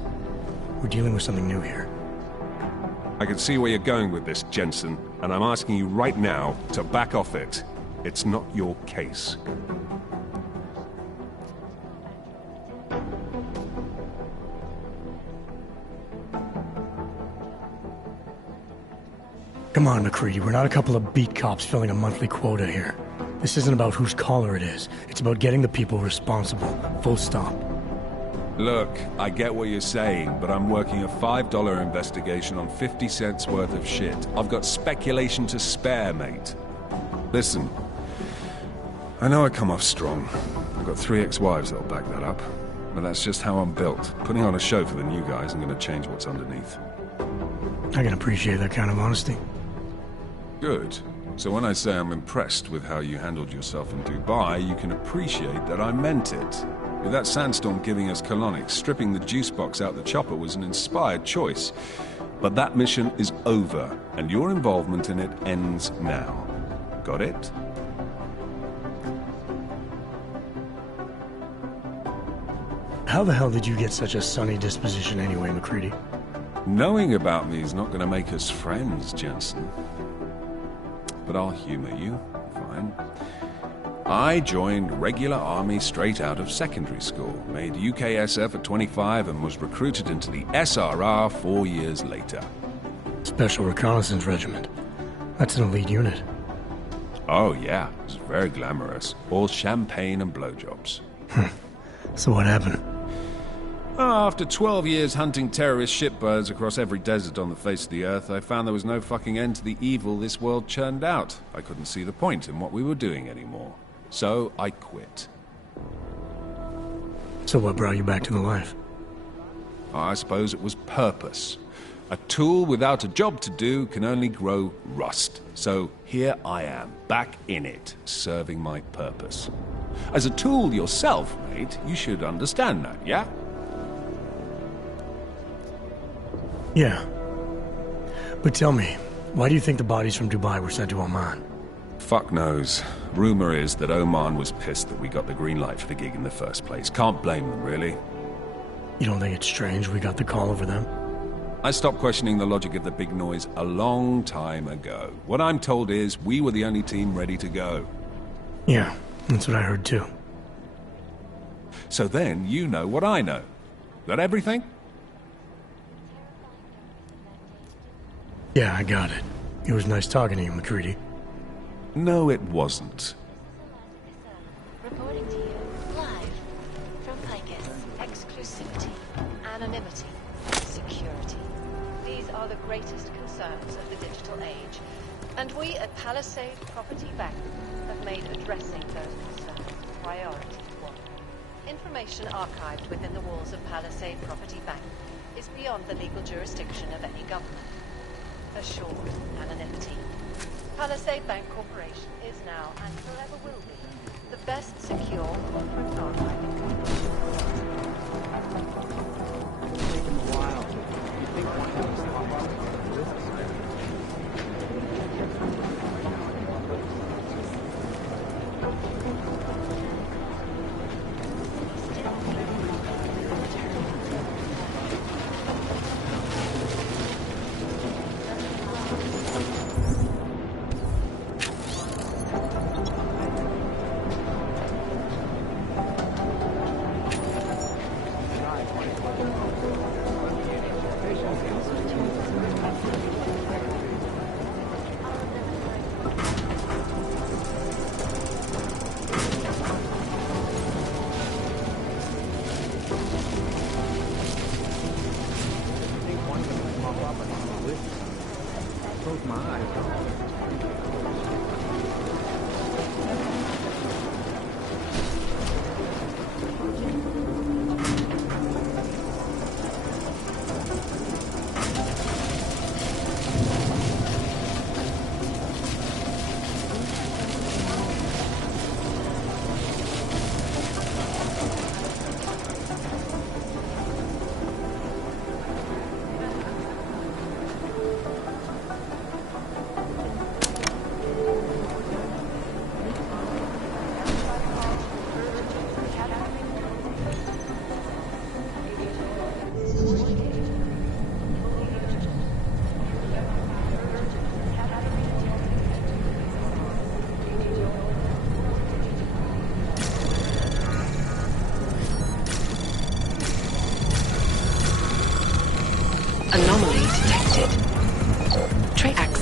We're dealing with something new here. I can see where you're going with this, Jensen, and I'm asking you right now to back off it. It's not your case. Come on, McCready. We're not a couple of beat cops filling a monthly quota here. This isn't about whose collar it is. It's about getting the people responsible. Full stop. Look, I get what you're saying, but I'm working a $5 investigation on 50 cents worth of shit. I've got speculation to spare, mate. Listen, I know I come off strong. I've got 3 ex-wives that'll back that up. But that's just how I'm built. Putting on a show for the new guys and gonna change what's underneath. I can appreciate that kind of honesty. Good. So when I say I'm impressed with how you handled yourself in Dubai, you can appreciate that I meant it. With that sandstorm giving us colonics, stripping the juice box out the chopper was an inspired choice. But that mission is over, and your involvement in it ends now. Got it? How the hell did you get such a sunny disposition anyway, McCready? Knowing about me is not going to make us friends, Jensen. But I'll humor you. Fine. I joined regular army straight out of secondary school, made UKSF at 25 and was recruited into the SRR 4 years later. Special Reconnaissance Regiment. That's an elite unit. Oh yeah, it's very glamorous. All champagne and blowjobs. So what happened? After 12 years hunting terrorist shitbirds across every desert on the face of the earth, I found there was no fucking end to the evil this world churned out. I couldn't see the point in what we were doing anymore. So I quit. So what brought you back to the life? I suppose it was purpose. A tool without a job to do can only grow rust. So here I am, back in it, serving my purpose. As a tool yourself, mate, you should understand that, yeah? Yeah. But tell me, why do you think the bodies from Dubai were sent to Oman? Fuck knows. Rumor is that Oman was pissed that we got the green light for the gig in the first place. Can't blame them, really. You don't think it's strange we got the call over them? I stopped questioning the logic of the big noise a long time ago. What I'm told is we were the only team ready to go. Yeah, that's what I heard too. So then you know what I know. That everything? Yeah, I got it. It was nice talking to you, McCready. No, it wasn't. Reporting to you live from Picus. Exclusivity, anonymity, security. These are the greatest concerns of the digital age. And we at Palisade Property Bank have made addressing those concerns priority one. Information archived within the walls of Palisade Property Bank is beyond the legal jurisdiction of any government. Assured anonymity. Palisade Bank Corporation is now and forever will be the best secure corporate archiving company.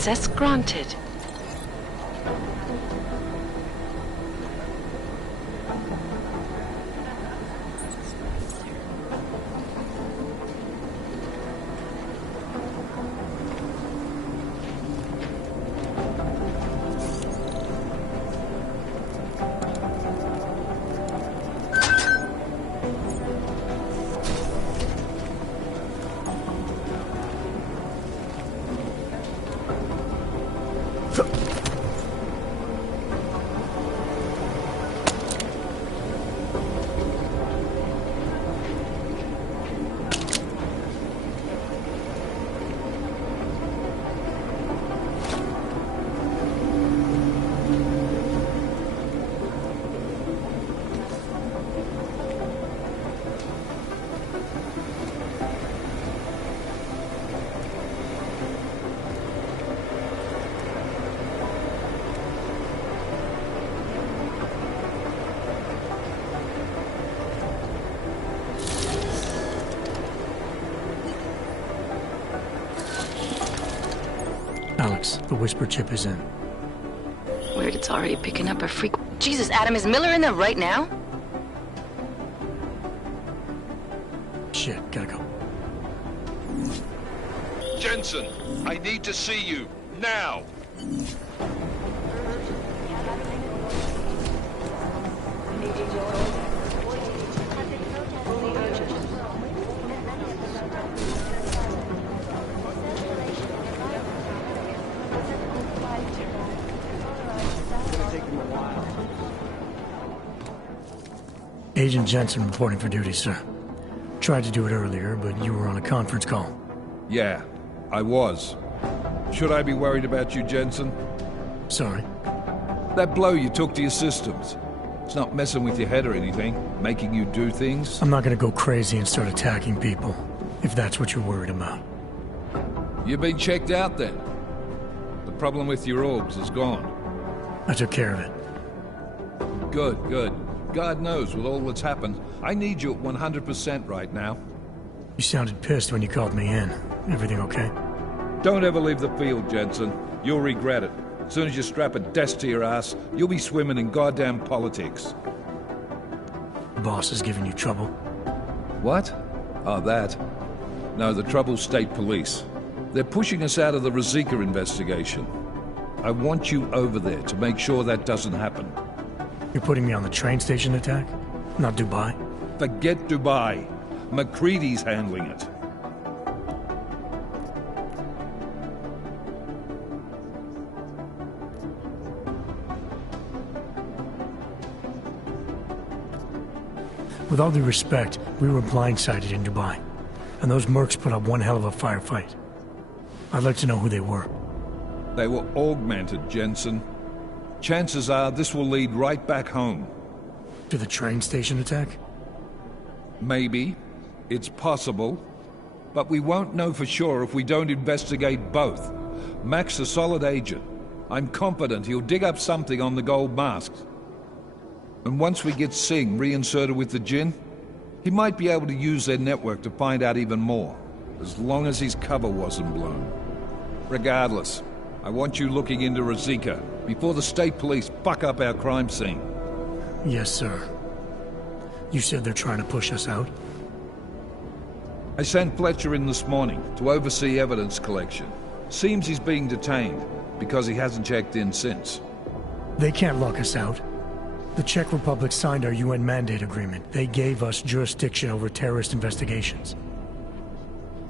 Access granted. Alex, the whisper chip is in. Weird, it's already picking up a freak. Jesus, Adam, is Miller in there right now? Shit, gotta go. Jensen, I need to see you, now! Agent Jensen reporting for duty, sir. Tried to do it earlier, but you were on a conference call. Yeah, I was. Should I be worried about you, Jensen? Sorry? That blow you took to your systems. It's not messing with your head or anything, making you do things? I'm not gonna go crazy and start attacking people, if that's what you're worried about. You've been checked out then? The problem with your orbs is gone. I took care of it. Good, good. God knows, with all that's happened, I need you at 100% right now. You sounded pissed when you called me in. Everything okay? Don't ever leave the field, Jensen. You'll regret it. As soon as you strap a desk to your ass, you'll be swimming in goddamn politics. The boss is giving you trouble? What? Oh, that. No, the trouble's state police. They're pushing us out of the Rosika investigation. I want you over there to make sure that doesn't happen. You're putting me on the train station attack? Not Dubai? Forget Dubai. McCready's handling it. With all due respect, we were blindsided in Dubai. And those mercs put up one hell of a firefight. I'd like to know who they were. They were augmented, Jensen. Chances are this will lead right back home. To the train station attack? Maybe. It's possible. But we won't know for sure if we don't investigate both. Mac's a solid agent. I'm confident he'll dig up something on the gold masks. And once we get Singh reinserted with the Jinn, he might be able to use their network to find out even more, as long as his cover wasn't blown. Regardless, I want you looking into Rosika before the state police fuck up our crime scene. Yes, sir. You said they're trying to push us out? I sent Fletcher in this morning to oversee evidence collection. Seems he's being detained because he hasn't checked in since. They can't lock us out. The Czech Republic signed our UN mandate agreement. They gave us jurisdiction over terrorist investigations.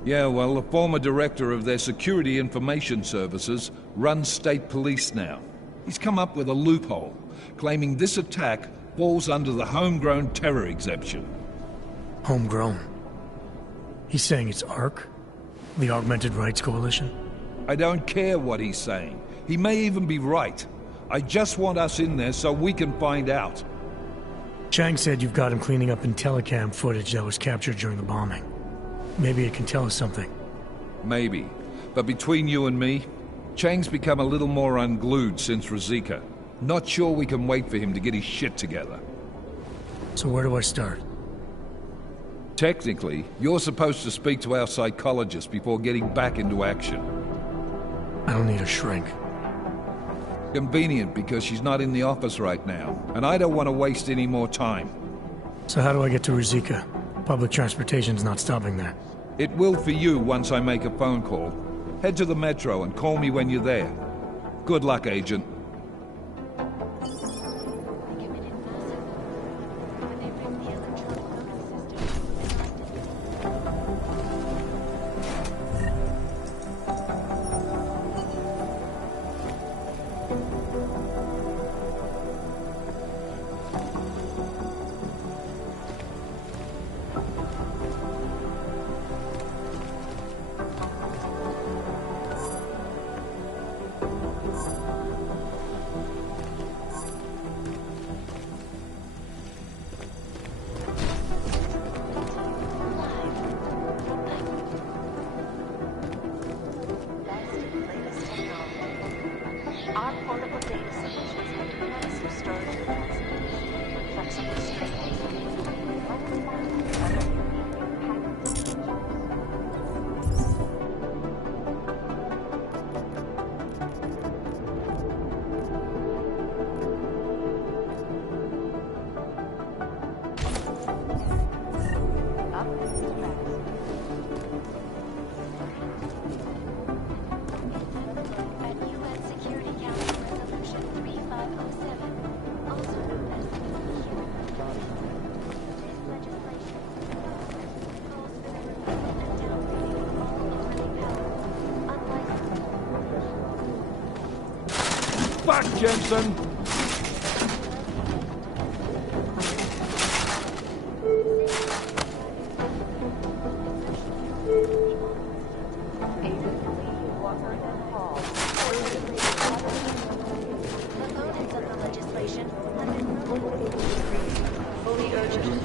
Yeah, well, the former director of their security information services runs state police now. He's come up with a loophole, claiming this attack falls under the homegrown terror exemption. Homegrown? He's saying it's ARC? The Augmented Rights Coalition? I don't care what he's saying. He may even be right. I just want us in there so we can find out. Chang said you've got him cleaning up Intellicam footage that was captured during the bombing. Maybe it can tell us something. Maybe. But between you and me, Chang's become a little more unglued since Rosika. Not sure we can wait for him to get his shit together. So where do I start? Technically, you're supposed to speak to our psychologist before getting back into action. I don't need a shrink. Convenient, because she's not in the office right now, and I don't want to waste any more time. So how do I get to Ruzicka? Public transportation's not stopping there. It will for you once I make a phone call. Head to the metro and call me when you're there. Good luck, Agent. Our portable data solutions have massive storage capacity, flexible Back, Jensen! Proponents of the legislation have been fully urgent.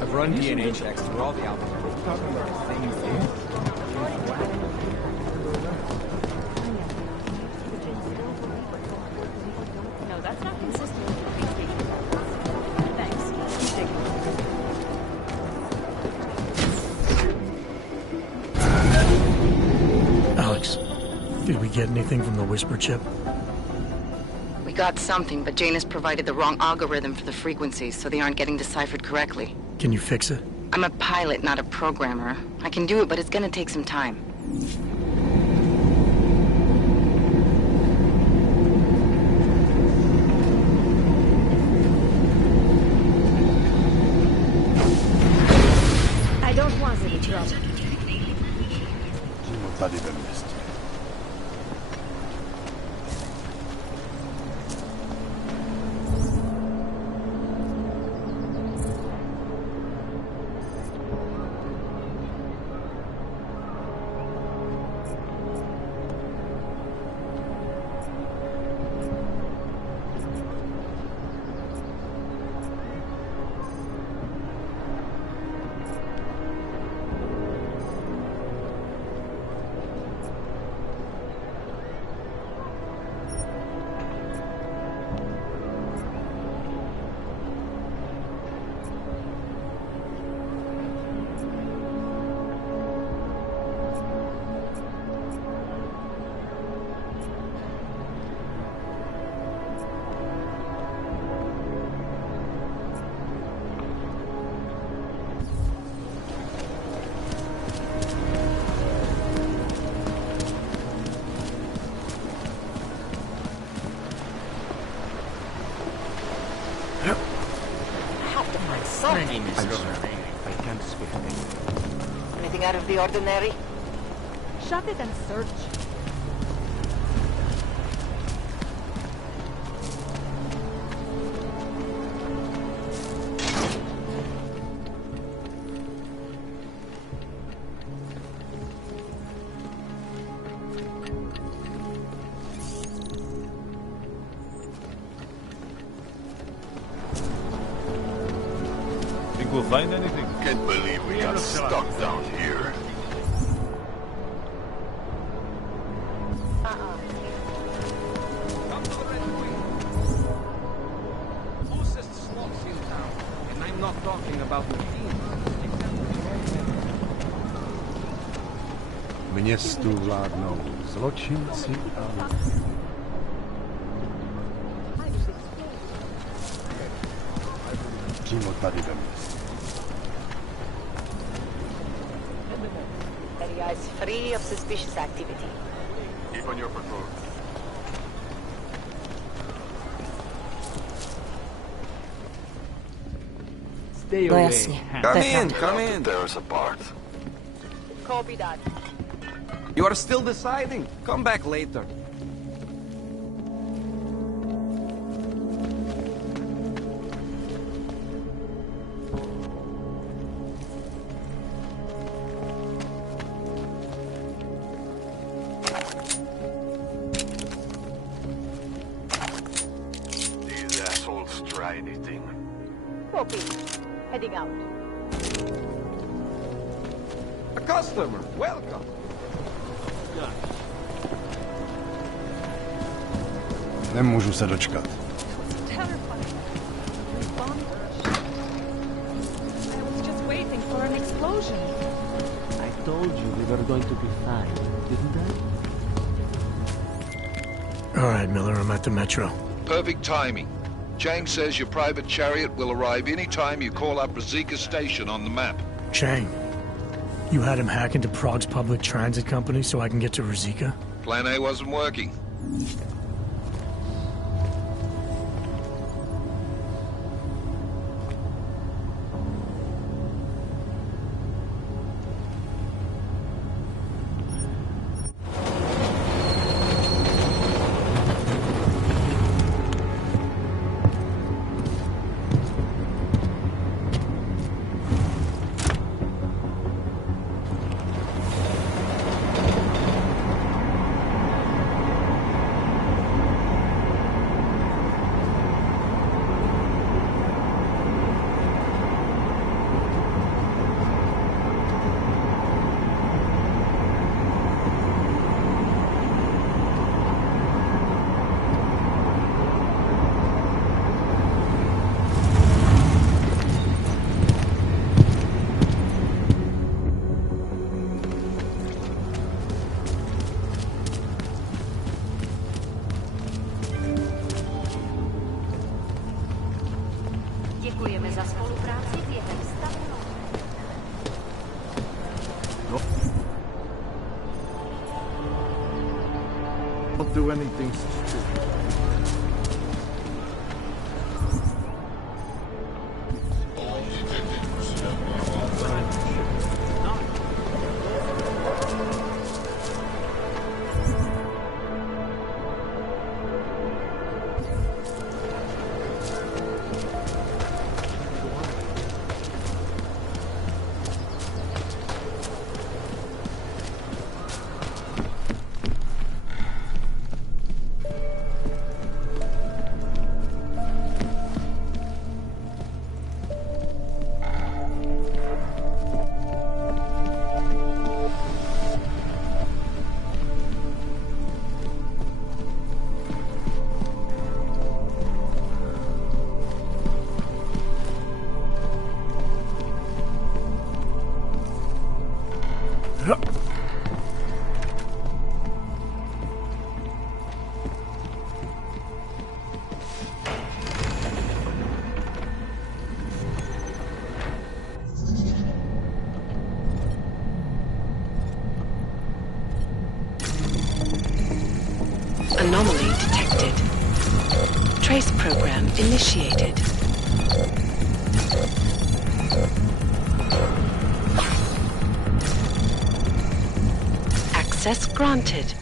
I've run DNA checks through all the alphabets. Talking about things No, that's not consistent with the speaking. Thanks. Alex, did we get anything from the Whisper chip? We got something, but Jane has provided the wrong algorithm for the frequencies, so they aren't getting deciphered correctly. Can you fix it? I'm a pilot, not a programmer. I can do it, but it's gonna take some time. I don't want any trouble. have to find something. I'm sorry. I can't speak. Anything out of the ordinary? Shut it and search. Think we'll find anything? Can't believe we got stuck down here. Closest slots in town, and I'm not talking about machines. Městu vládnou zločinci a... Přímo tady ve městě. Area is free of suspicious activity. Keep on your patrol. Stay No away. jasně. Come in. Tear us apart. Copy that. You are still deciding. Come back later. These assholes try anything. Copy. Heading out. A customer. Welcome. Nemůžu se dočkat. Terrifying. I was just waiting for an explosion. I told you we were going to be fine, didn't I? All right, Miller, I'm at the Metro. Perfect timing. Chang says your private chariot will arrive any time you call up Rosika Station on the map. Chang, you had him hack into Prague's public transit company so I can get to Rosika? Plan A wasn't working. Děkujeme za spolupráci během stavu. Don't do anything stupid. Anomaly detected. Trace program initiated. Access granted.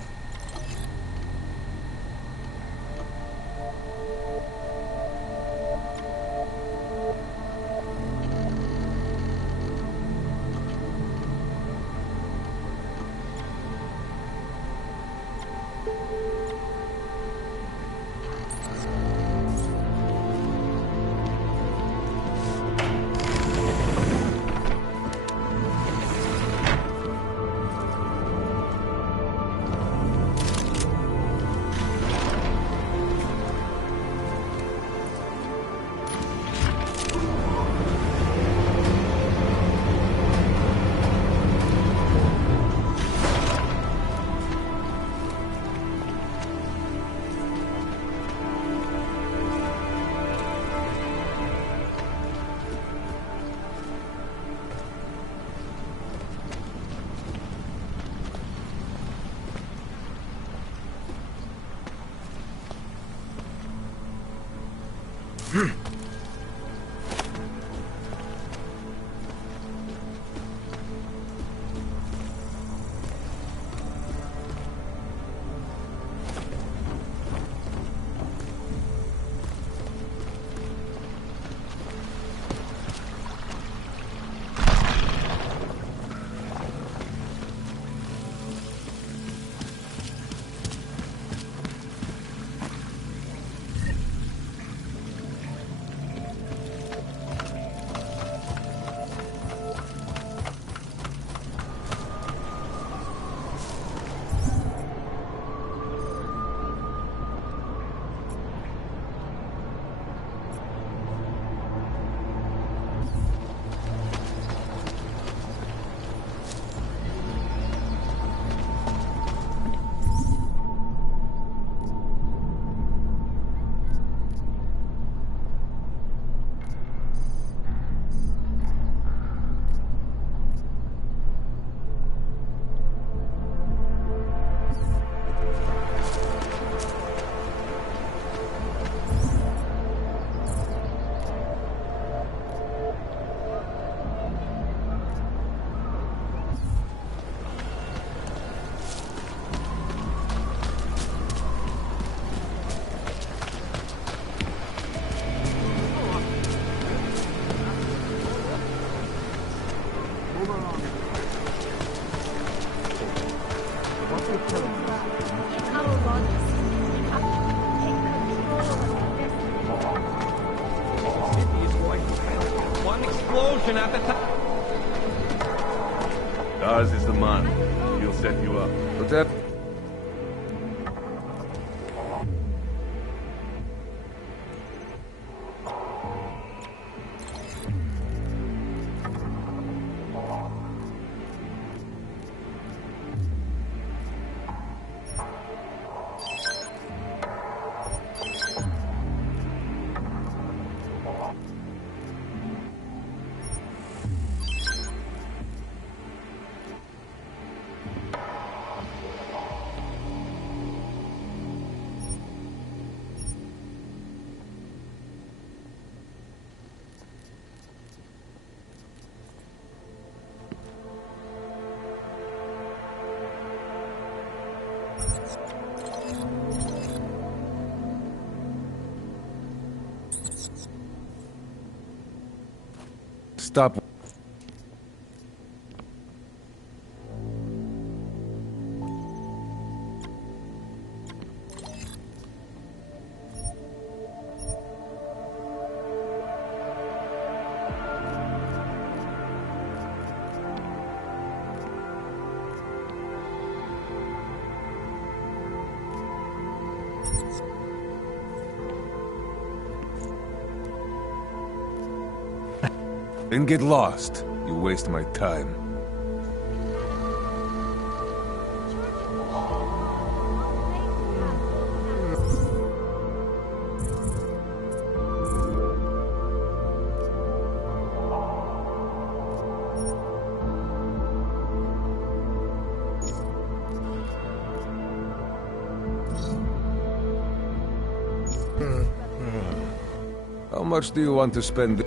One explosion at the top. Dars is the man. He'll set you up. But that... Stop. Then get lost. You waste my time. How much do you want to spend?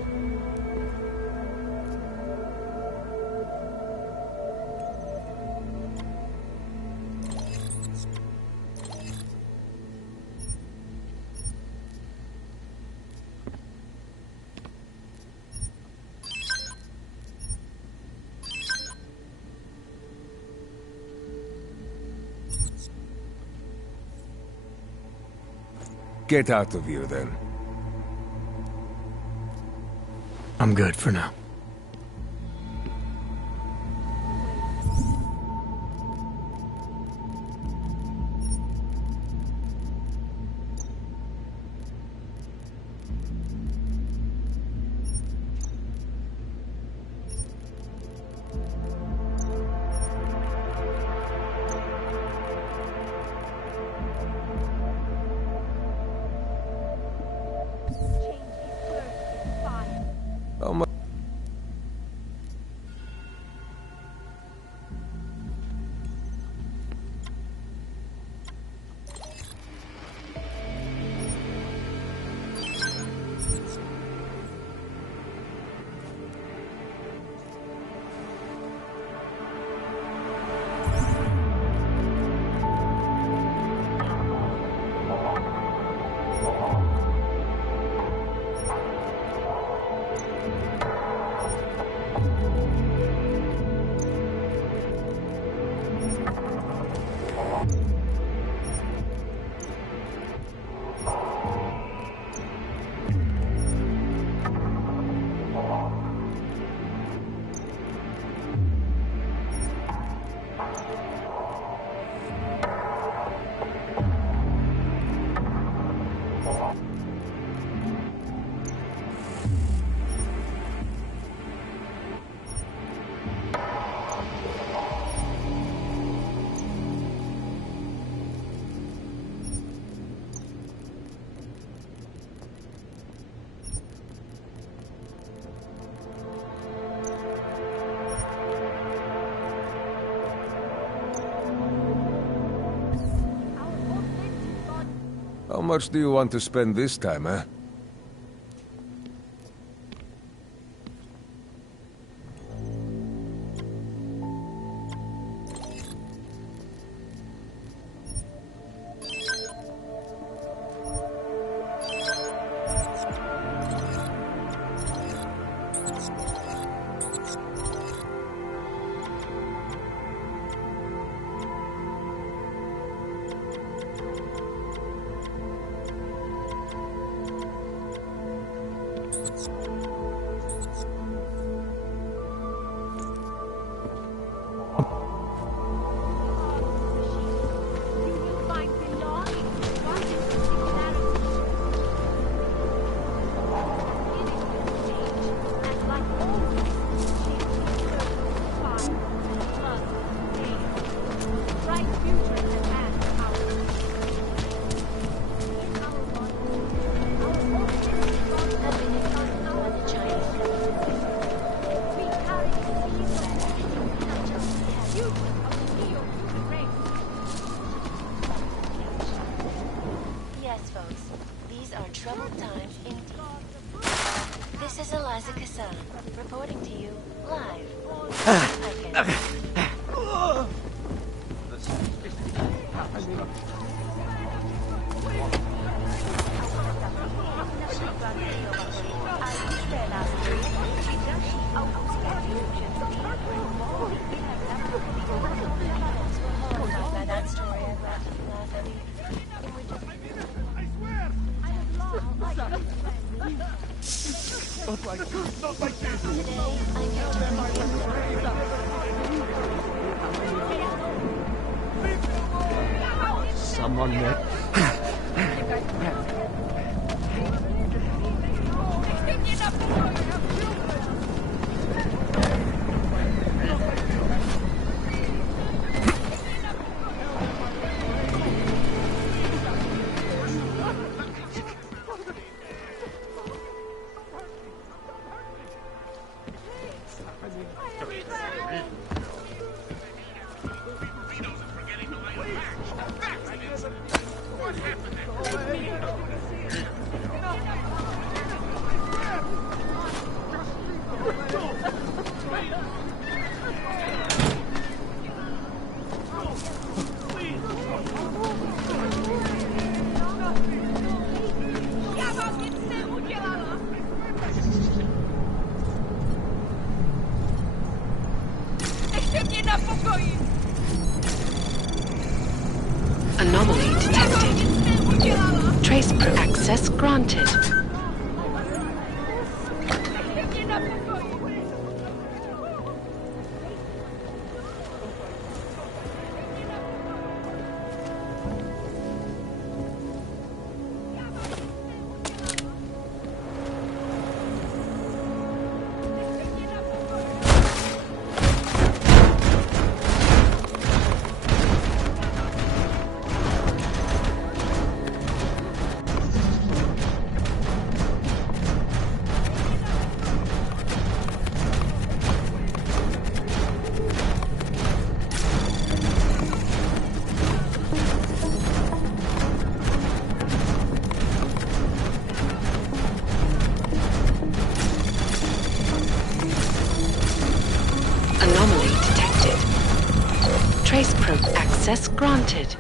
Get out of here, then. I'm good for now. How much? How much do you want to spend this time, eh? Reporting to you live. Not like this! Someone there. granted. Anomaly detected. Trace probe access granted.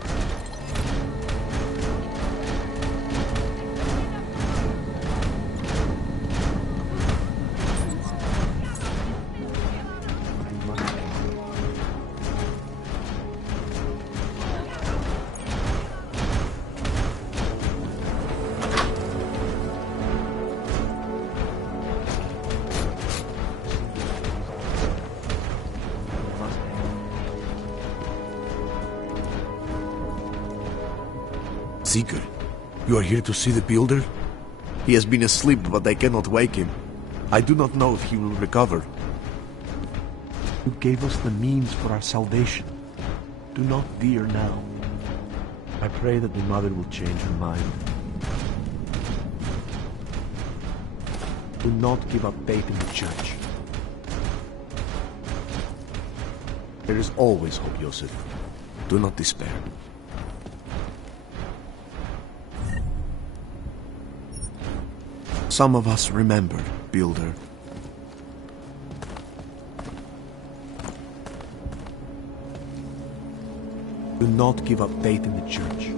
Seeker, you are here to see the builder? He has been asleep, but I cannot wake him. I do not know if he will recover. You gave us the means for our salvation. Do not veer now. I pray that the mother will change her mind. Do not give up faith in the church. There is always hope, Joseph. Do not despair. Some of us remembered, Builder. Do not give up faith in the church.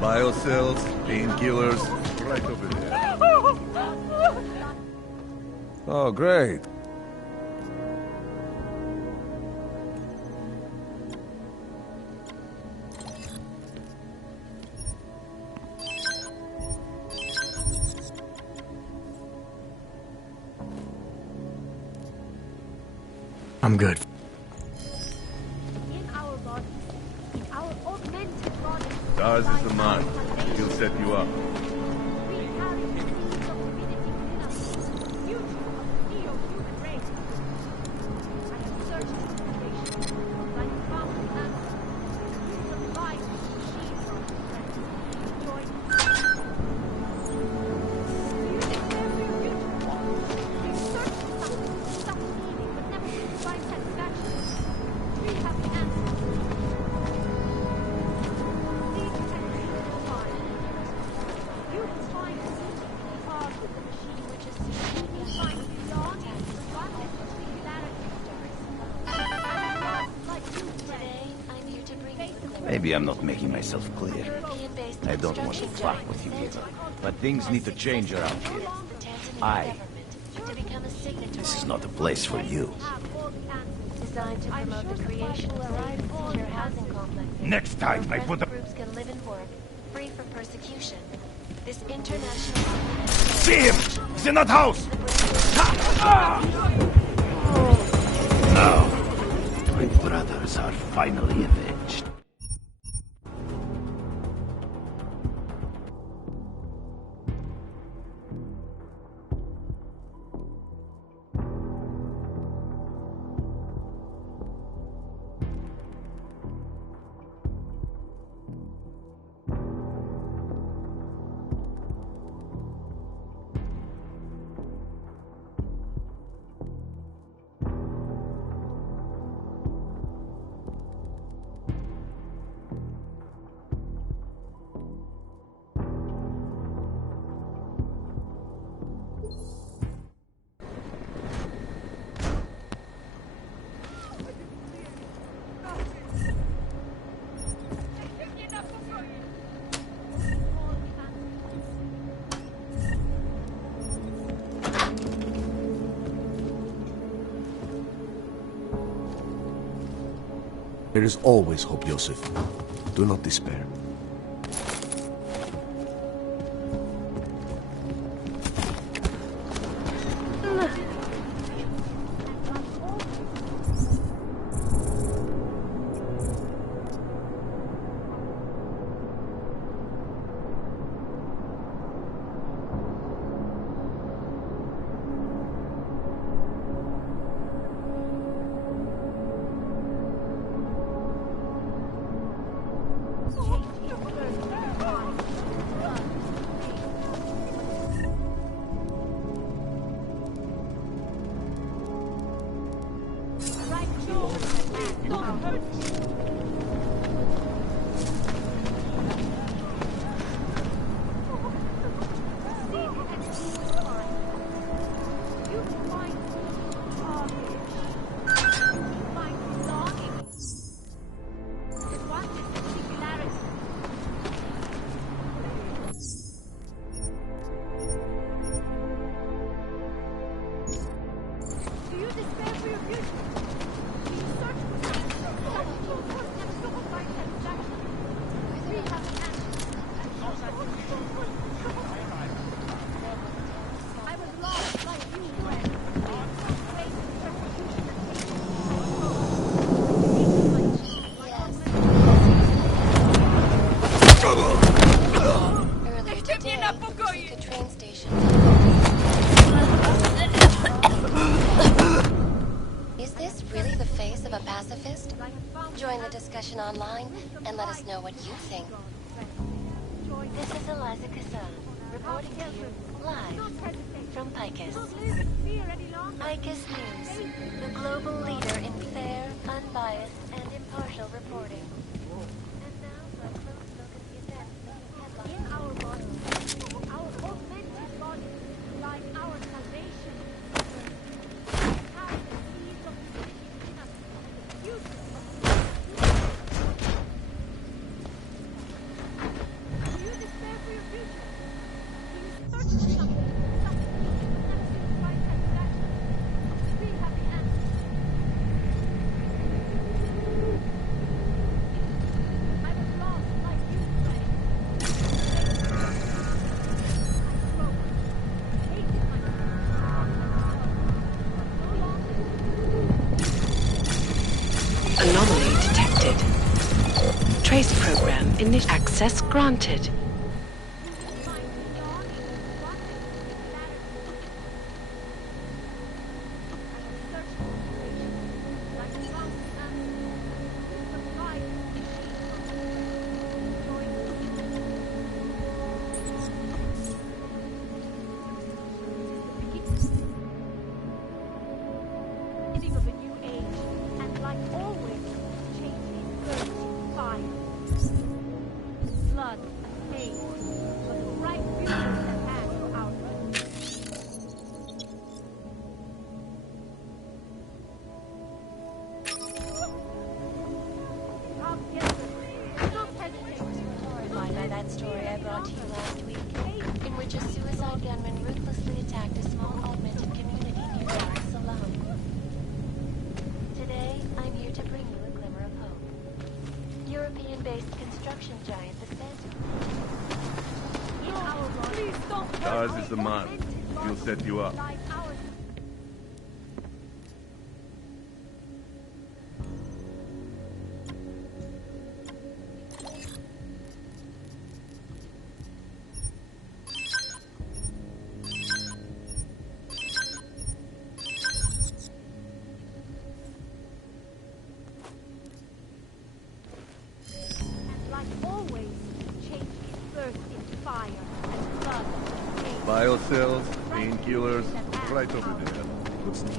Biocells, painkillers, right over there. Oh, great. I'm good. Stars is the man. He'll set you up. Maybe I'm not making myself clear. I don't want to fuck with you either. But things need to change around here. This is not a place for you. Designed to promote the creation of safe, secure housing complexes. Next time I put groups can live and work, free from persecution. This international... See him! He's in that house! Now, my brothers are finally avenged. There is always hope, Joseph. Do not despair. Is this really the face of a pacifist? Join the discussion online and let us know what you think. This is Eliza Cassan, reporting to you live from Picus. Picus News, the global leader in fair, unbiased, and impartial reporting. And now for a close look at the events in our bodies, our augmented bodies, like our salvation. Anomaly detected. Trace program init access granted. Ours is the man. He'll set you up. Biocells, painkillers, right over there. What's neat?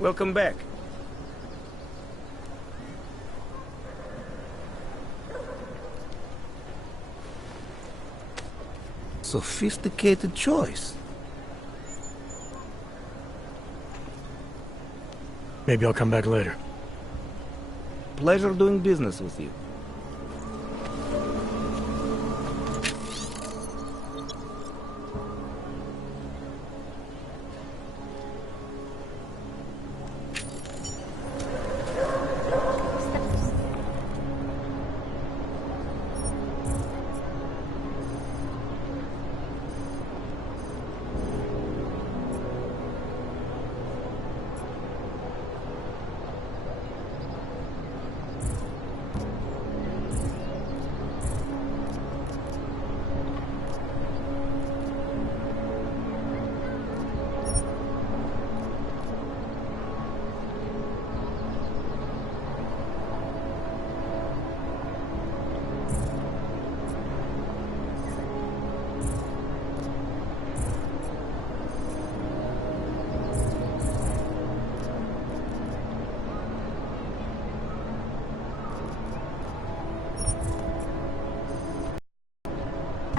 Welcome back. Sophisticated choice. Maybe I'll come back later. Pleasure doing business with you.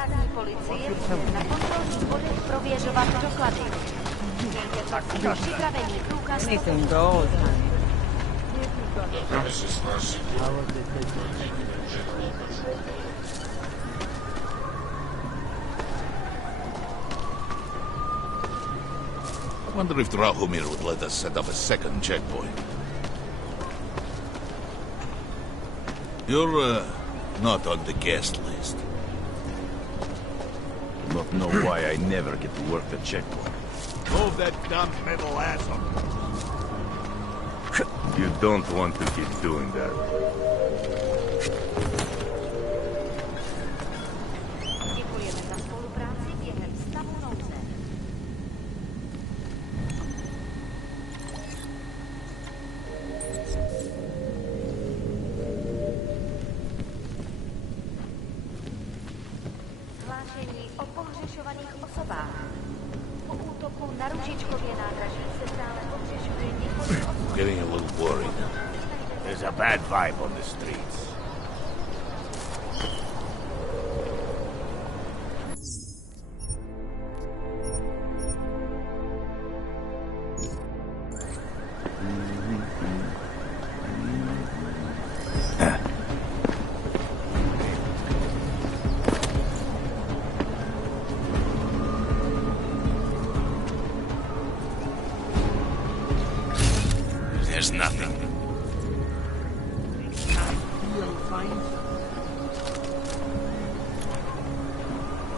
Státní policie bude na kontrolních bodech prověřovat doklady. Mějte prosím připravený průkaz. Anything goes, honey. I wonder if Drahomir would let us set up a second checkpoint. You're, not on the guest list. Do not know why I never get to work the checkpoint. Move that dumb metal asshole. You don't want to keep doing that. Děkujeme za spolupráci během stavu nouze. Hlášení o pohřešovaných osobách. Po útoku na Ružičkově nádraží se stále pohřešuje několik osob. Getting a little worried. There's a bad vibe on the streets. There's nothing.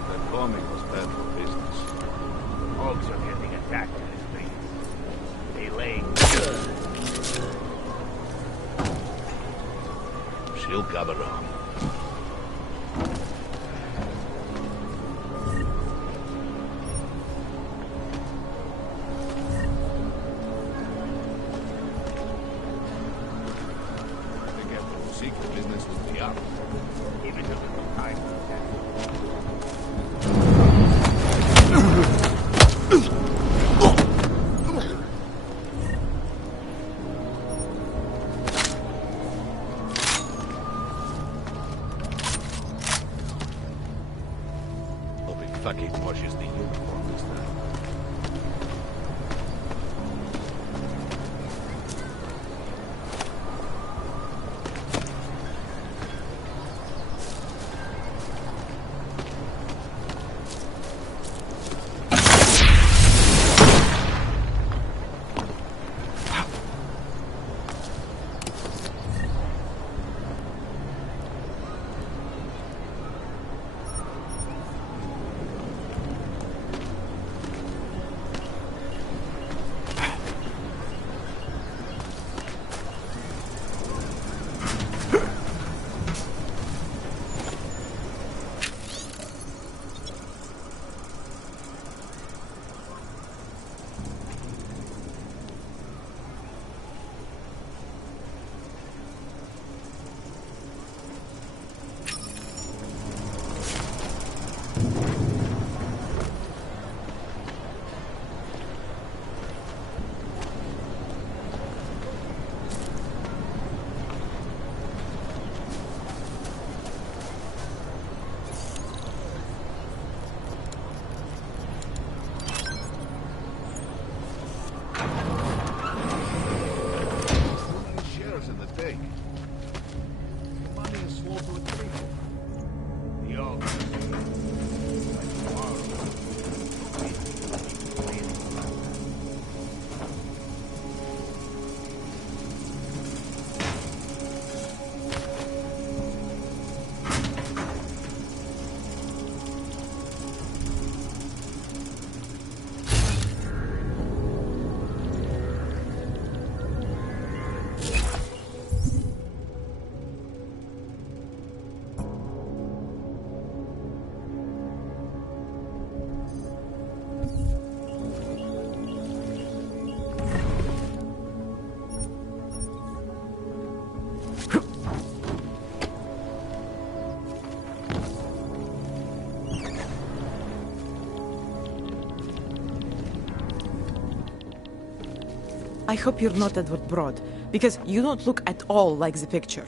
That bombing was bad for business. Hogs are getting attacked in the streets. They lay. She'll come around. Secret business with the army. Give it a little time. Hope he fucking washes the uniform this time. I hope you're not Edward Broad, because you don't look at all like the picture.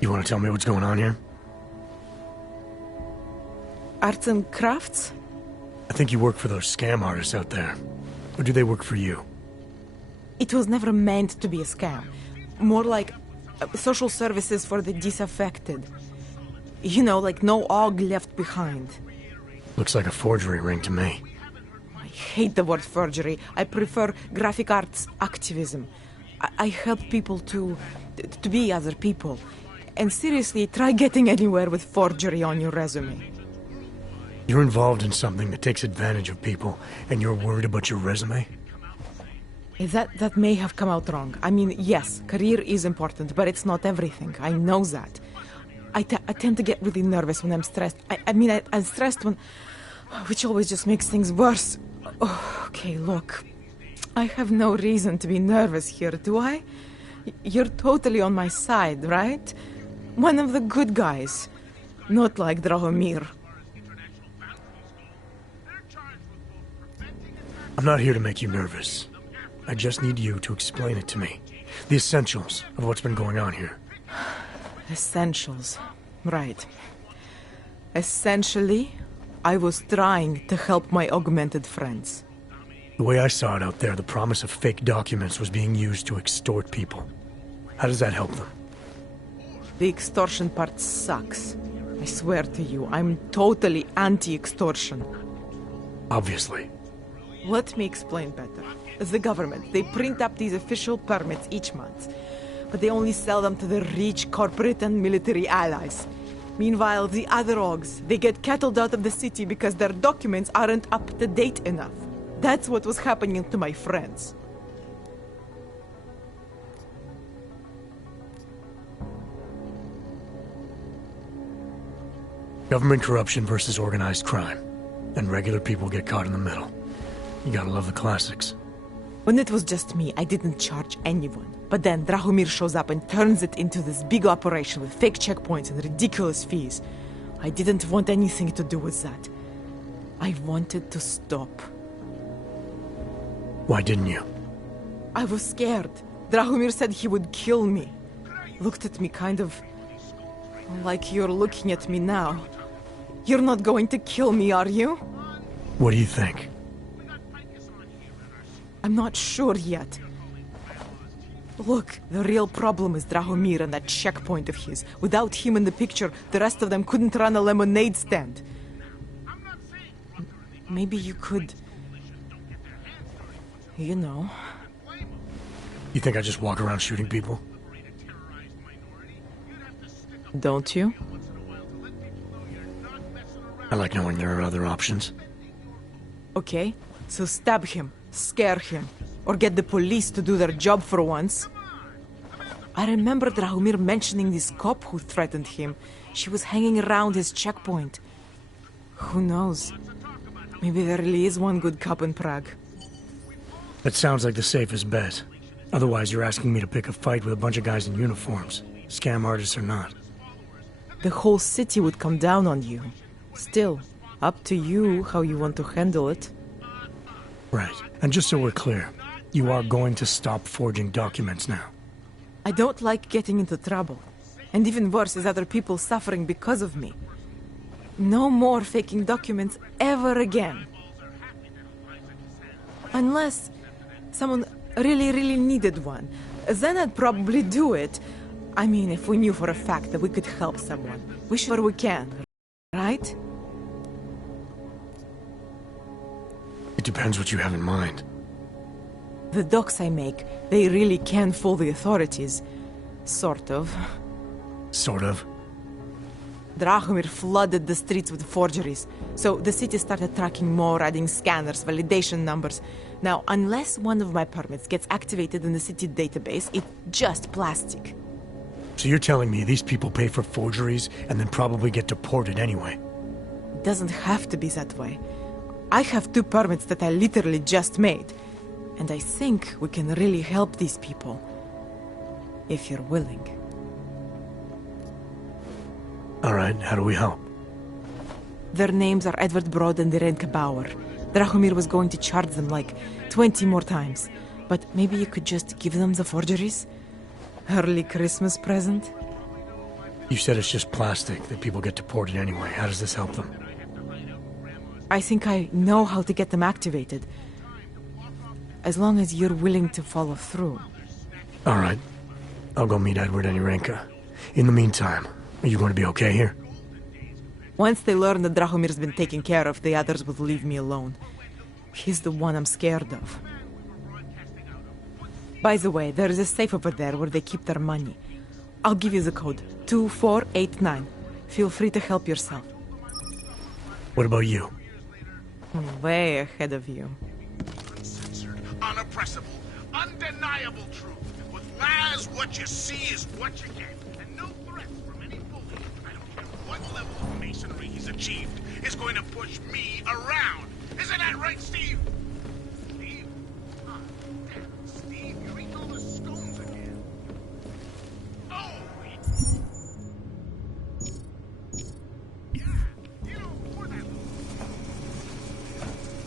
You want to tell me what's going on here? Arts and crafts? I think you work for those scam artists out there. Or do they work for you? It was never meant to be a scam. More like social services for the disaffected. You know, like no og left behind. Looks like a forgery ring to me. I hate the word forgery. I prefer graphic arts activism. I help people to be other people. And seriously, try getting anywhere with forgery on your resume. You're involved in something that takes advantage of people, and you're worried about your resume? That may have come out wrong. I mean, yes, career is important, but it's not everything. I know that. I tend to get really nervous when I'm stressed. I'm stressed when... which always just makes things worse. Oh, okay, look. I have no reason to be nervous here, do I? You're totally on my side, right? One of the good guys. Not like Drahomir. I'm not here to make you nervous. I just need you to explain it to me. The essentials of what's been going on here. Essentials. Right. Essentially, I was trying to help my augmented friends. The way I saw it out there, the promise of fake documents was being used to extort people. How does that help them? The extortion part sucks. I swear to you, I'm totally anti-extortion. Obviously. Let me explain better. The government, they print up these official permits each month, but they only sell them to the rich corporate and military allies. Meanwhile, the other Augs, they get cattled out of the city because their documents aren't up to date enough. That's what was happening to my friends. Government corruption versus organized crime. And regular people get caught in the middle. You gotta love the classics. When it was just me, I didn't charge anyone. But then Drahomir shows up and turns it into this big operation with fake checkpoints and ridiculous fees. I didn't want anything to do with that. I wanted to stop. Why didn't you? I was scared. Drahomir said he would kill me. Looked at me kind of... like you're looking at me now. You're not going to kill me, are you? What do you think? I'm not sure yet. Look, the real problem is Drahomir and that checkpoint of his. Without him in the picture, the rest of them couldn't run a lemonade stand. Maybe you could... you know... You think I just walk around shooting people? Don't you? I like knowing there are other options. Okay, so stab him, scare him, or get the police to do their job for once. I remember Drahomir mentioning this cop who threatened him. She was hanging around his checkpoint. Who knows? Maybe there really is one good cop in Prague. That sounds like the safest bet. Otherwise, you're asking me to pick a fight with a bunch of guys in uniforms. Scam artists or not. The whole city would come down on you. Still, up to you how you want to handle it. Right. And just so we're clear, you are going to stop forging documents now. I don't like getting into trouble. And even worse is other people suffering because of me. No more faking documents ever again. Unless someone really needed one. Then I'd probably do it. I mean, if we knew for a fact that we could help someone. We sure we can, right? It depends what you have in mind. The docs I make, they really can fool the authorities. Sort of. Sort of? Drahomir flooded the streets with forgeries, so the city started tracking more, adding scanners, validation numbers. Now, unless one of my permits gets activated in the city database, it's just plastic. So you're telling me these people pay for forgeries and then probably get deported anyway? It doesn't have to be that way. I have 2 permits that I literally just made. And I think we can really help these people. If you're willing. Alright, how do we help? Their names are Edward Broad and Irenka Bauer. Drahomir was going to charge them like 20 more times. But maybe you could just give them the forgeries? Early Christmas present? You said it's just plastic, that people get deported anyway. How does this help them? I think I know how to get them activated. As long as you're willing to follow through. All right. I'll go meet Edward and Irenka. In the meantime, are you going to be okay here? Once they learn that Drahomir's been taken care of, the others will leave me alone. He's the one I'm scared of. By the way, there is a safe over there where they keep their money. I'll give you the code. 2489. Feel free to help yourself. What about you? Way ahead of you. Uncensored, unoppressible, undeniable truth. With Laz, what you see is what you get. And no threats from any bully, I don't care what level of masonry he's achieved, is going to push me around. Isn't that right, Steve? Steve? Ah, damn, Steve, you're eating all the scones again. Oh, yeah, you know, before that,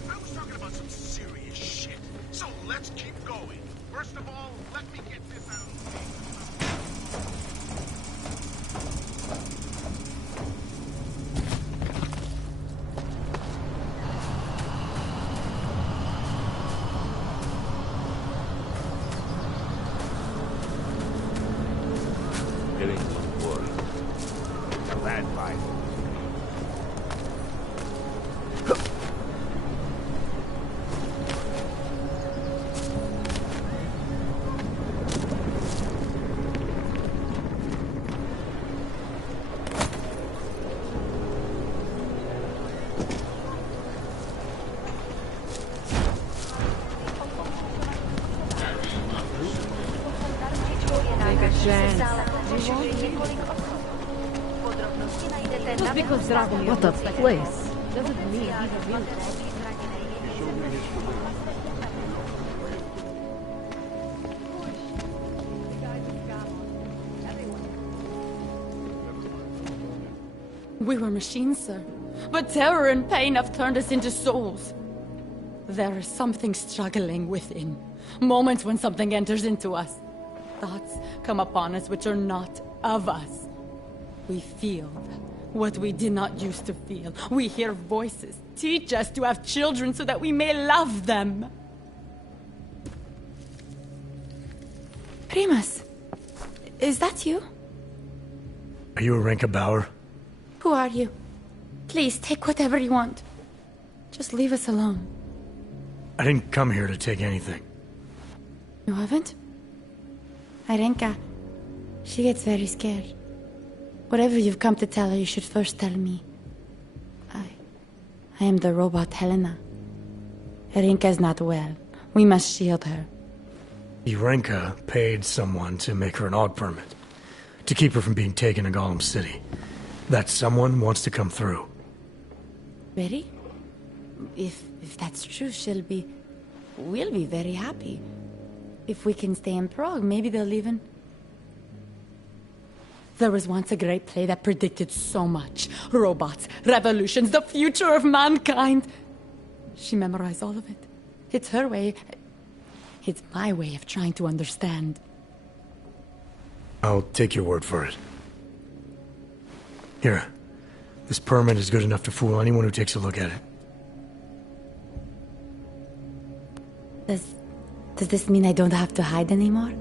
I was talking about some serious shit. So let's keep going. First of all, let me get this out of the way. Getting some wood. A bad fight. Just because Dragon what a place doesn't mean he's a real We were machines, sir. But terror and pain have turned us into souls. There is something struggling within. Moments when something enters into us. Thoughts come upon us which are not of us. We feel what we did not used to feel. We hear voices. Teach us to have children so that we may love them. Primus, is that you? Are you Irenka Bauer? Who are you? Please, take whatever you want. Just leave us alone. I didn't come here to take anything. You haven't? Irenka, she gets very scared. Whatever you've come to tell her, you should first tell me. I am the robot Helena. Irenka is not well. We must shield her. Irenka paid someone to make her an AUG permit. To keep her from being taken to Gollum City. That someone wants to come through. Really? If that's true, we'll be very happy. If we can stay in Prague, maybe they'll even... There was once a great play that predicted so much. Robots, revolutions, the future of mankind. She memorized all of it. It's her way. It's my way of trying to understand. I'll take your word for it. Here. This permit is good enough to fool anyone who takes a look at it. Does this mean I don't have to hide anymore?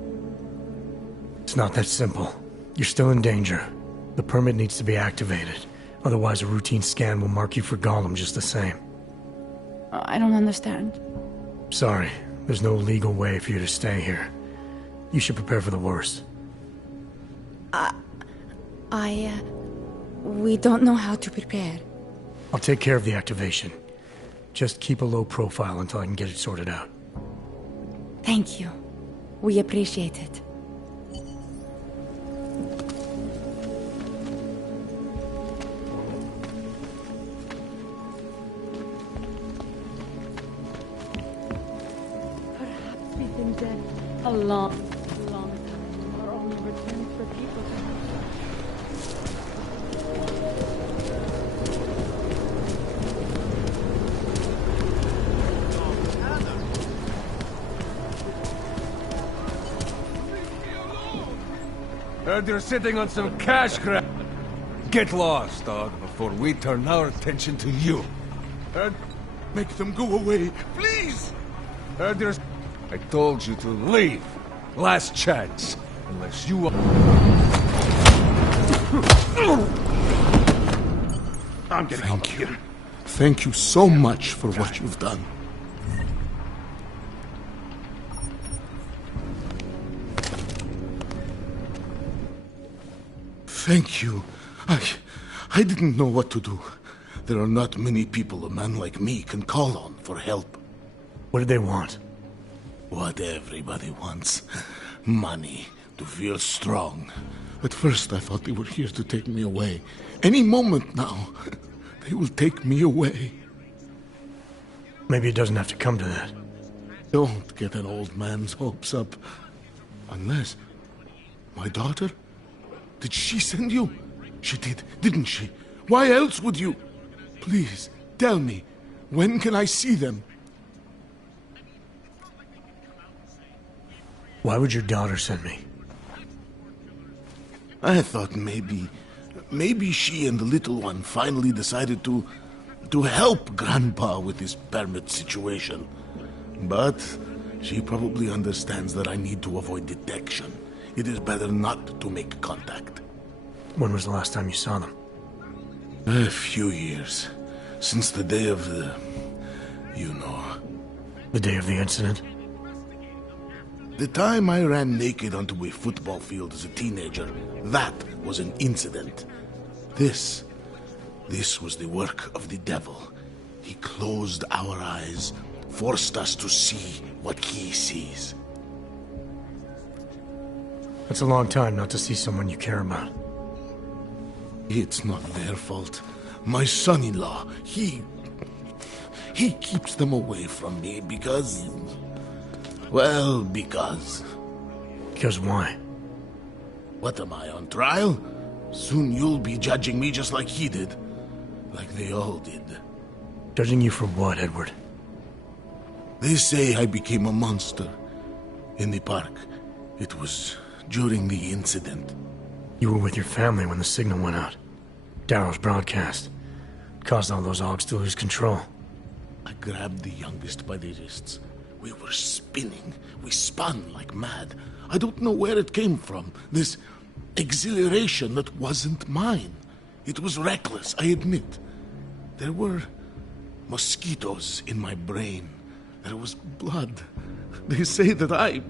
It's not that simple. You're still in danger. The permit needs to be activated. Otherwise, a routine scan will mark you for Gollum just the same. I don't understand. Sorry. There's no legal way for you to stay here. You should prepare for the worst. We don't know how to prepare. I'll take care of the activation. Just keep a low profile until I can get it sorted out. Thank you. We appreciate it. Perhaps we've been dead a long time. Our only return for people to have. Heard you're sitting on some cash grab. Get lost, dog, before we turn our attention to you. Make them go away, please! I told you to leave. Last chance. Unless you... I'm getting out of here. Thank you so much for what you've done. Thank you. I didn't know what to do. There are not many people a man like me can call on for help. What did they want? What everybody wants. Money. To feel strong. At first I thought they were here to take me away. Any moment now, they will take me away. Maybe it doesn't have to come to that. Don't get an old man's hopes up. Unless... My daughter? Did she send you? She did, didn't she? Why else would you? Please, tell me. When can I see them? Why would your daughter send me? I thought maybe she and the little one finally decided to help Grandpa with his permit situation. But she probably understands that I need to avoid detection. It is better not to make contact. When was the last time you saw them? A few years. Since the day of the... you know. The day of the incident? The time I ran naked onto a football field as a teenager, that was an incident. This was the work of the devil. He closed our eyes, forced us to see what he sees. That's a long time not to see someone you care about. It's not their fault. My son-in-law, he keeps them away from me because... well, because... Because why? What am I, on trial? Soon you'll be judging me just like he did. Like they all did. Judging you for what, Edward? They say I became a monster. In the park. It was during the incident. You were with your family when the signal went out. Darrow's broadcast. Caused all those Augs to lose control. I grabbed the youngest by the wrists. We were spinning. We spun like mad. I don't know where it came from. This exhilaration that wasn't mine. It was reckless, I admit. There were mosquitoes in my brain. There was blood. They say that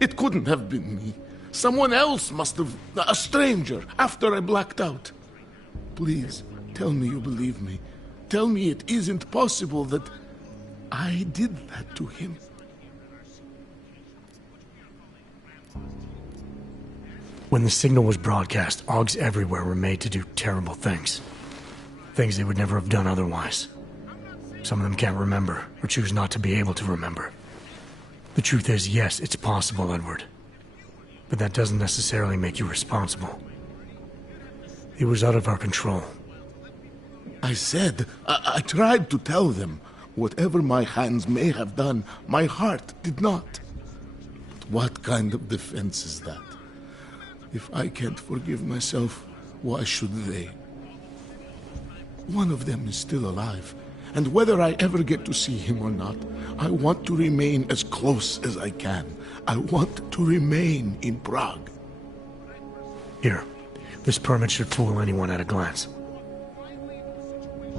it couldn't have been me. Someone else must have... a stranger, after I blacked out. Please, tell me you believe me. Tell me it isn't possible that I did that to him. When the signal was broadcast, Augs everywhere were made to do terrible things. Things they would never have done otherwise. Some of them can't remember, or choose not to be able to remember. The truth is, yes, it's possible, Edward. But that doesn't necessarily make you responsible. It was out of our control. I said, I tried to tell them. Whatever my hands may have done, my heart did not. But what kind of defense is that? If I can't forgive myself, why should they? One of them is still alive, and whether I ever get to see him or not, I want to remain as close as I can. I want to remain in Prague. Here, this permit should fool anyone at a glance.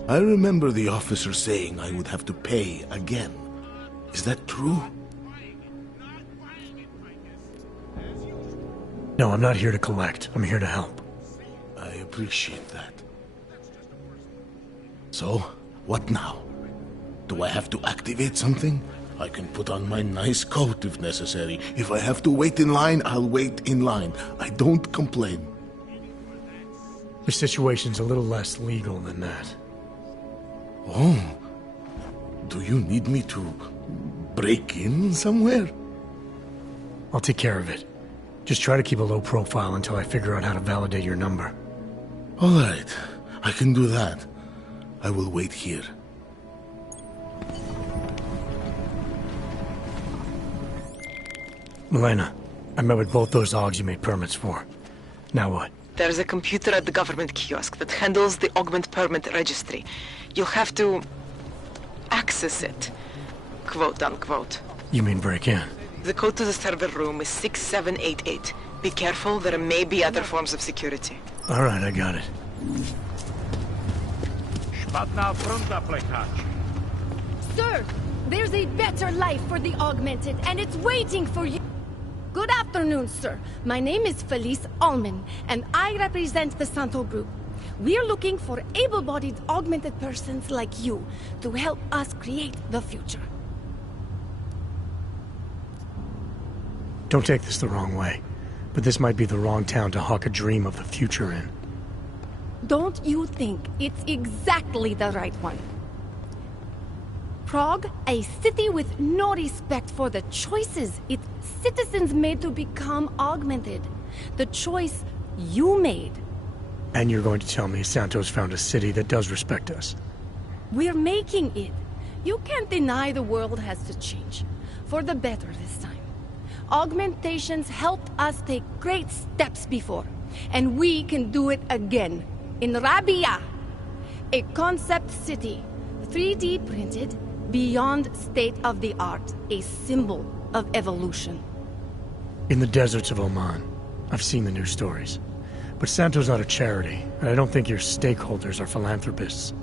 I remember the officer saying I would have to pay again. Is that true? No, I'm not here to collect. I'm here to help. I appreciate that. So, what now? Do I have to activate something? I can put on my nice coat if necessary. If I have to wait in line, I'll wait in line. I don't complain. The situation's a little less legal than that. Oh. Do you need me to break in somewhere? I'll take care of it. Just try to keep a low profile until I figure out how to validate your number. All right. I can do that. I will wait here. Milena, I met with both those Augs you made permits for. Now what? There's a computer at the government kiosk that handles the augment permit registry. You'll have to access it. Quote unquote. You mean break in? The code to the server room is 6788. Be careful, there may be other forms of security. Alright, I got it. Sir, there's a better life for the augmented, and it's waiting for you. Good afternoon, sir. My name is Felice Allman, and I represent the Santo Group. We're looking for able-bodied augmented persons like you to help us create the future. Don't take this the wrong way, but this might be the wrong town to hawk a dream of the future in. Don't you think it's exactly the right one? Prague, a city with no respect for the choices its citizens made to become augmented. The choice you made. And you're going to tell me Santos found a city that does respect us? We're making it. You can't deny the world has to change. For the better this time. Augmentations helped us take great steps before. And we can do it again. In Rabia. A concept city. 3D printed. Beyond state-of-the-art, a symbol of evolution. In the deserts of Oman. I've seen the news stories. But Santo's not a charity, and I don't think your stakeholders are philanthropists.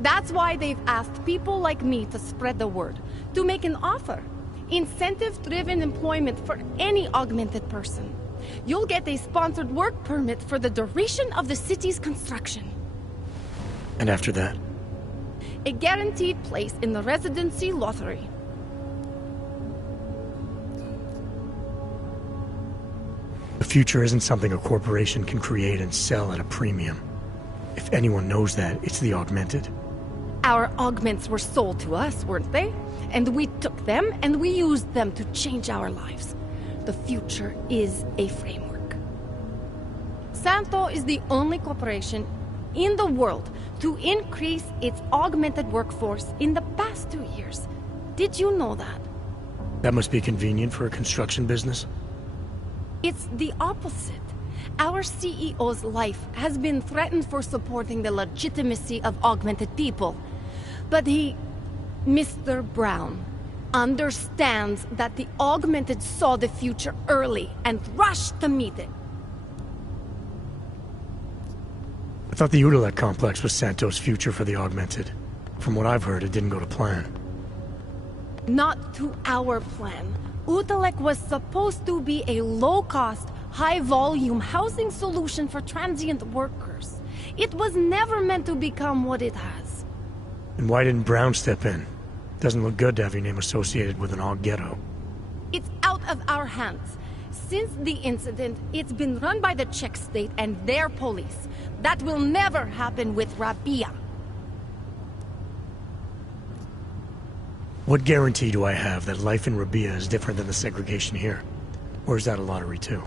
That's why they've asked people like me to spread the word, to make an offer. Incentive-driven employment for any augmented person. You'll get a sponsored work permit for the duration of the city's construction. And after that? A guaranteed place in the residency lottery. The future isn't something a corporation can create and sell at a premium. If anyone knows that, it's the augmented. Our augments were sold to us, weren't they? And we took them and we used them to change our lives. The future is a framework. Santo is the only corporation in the world to increase its augmented workforce in the past 2 years. Did you know that? That must be convenient for a construction business. It's the opposite. Our CEO's life has been threatened for supporting the legitimacy of augmented people. But he, Mr. Brown, understands that the augmented saw the future early and rushed to meet it. I thought the Udalek complex was Santos' future for the augmented. From what I've heard, it didn't go to plan. Not to our plan. Udalek was supposed to be a low-cost, high-volume housing solution for transient workers. It was never meant to become what it has. And why didn't Brown step in? Doesn't look good to have your name associated with an aug ghetto. It's out of our hands. Since the incident, it's been run by the Czech state and their police. That will never happen with Rabia. What guarantee do I have that life in Rabia is different than the segregation here? Or is that a lottery too?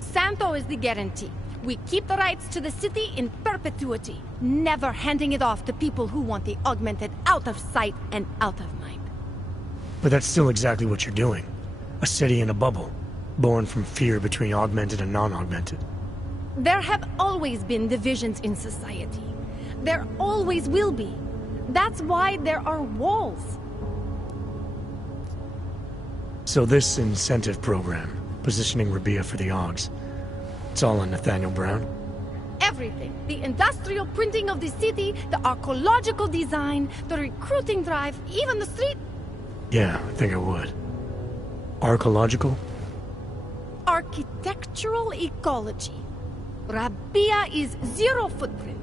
Santo is the guarantee. We keep the rights to the city in perpetuity, never handing it off to people who want the augmented out of sight and out of mind. But that's still exactly what you're doing. A city in a bubble, born from fear between augmented and non-augmented. There have always been divisions in society. There always will be. That's why there are walls. So this incentive program, positioning Rabia for the Augs, it's all on Nathaniel Brown? Everything. The industrial printing of the city, the archaeological design, the recruiting drive, even the street... Yeah, I think I would. Archaeological? Architectural ecology. Rabia is zero footprint,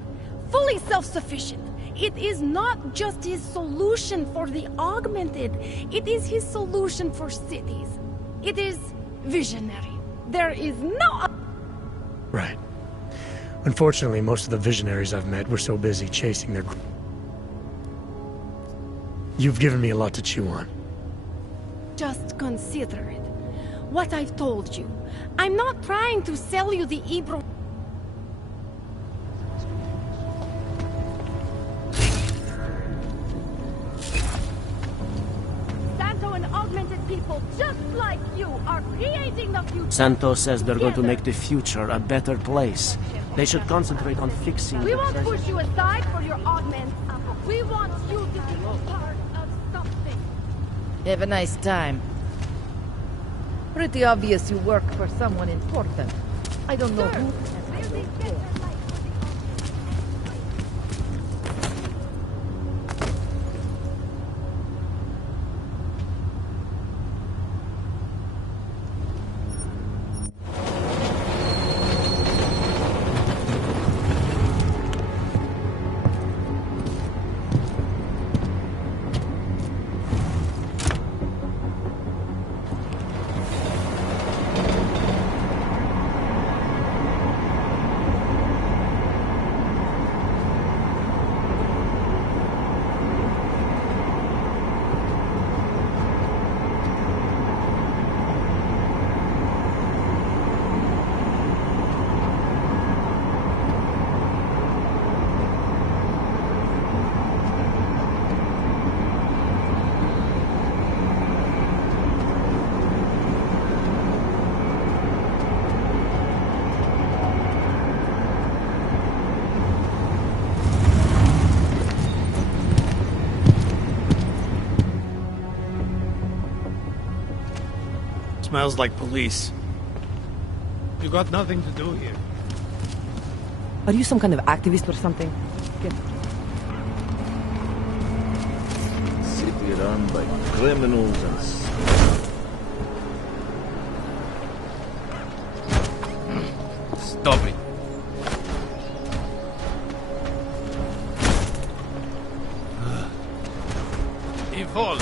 fully self-sufficient. It is not just his solution for the augmented. It is his solution for cities. It is visionary. There is no... Right. Unfortunately, most of the visionaries I've met were so busy chasing their... You've given me a lot to chew on. Just consider it. What I've told you. I'm not trying to sell you the Ebro... Santo and augmented people just like you are creating the future. Santo says they're going to make the future a better place. They should concentrate on fixing We the won't treasure. push you aside for your augments. We want you to be part of something. Have a nice time. Pretty obvious you work for someone important. I don't know who. Smells like police. You got nothing to do here. Are you some kind of activist or something? City run by criminals and Stop it. Evil.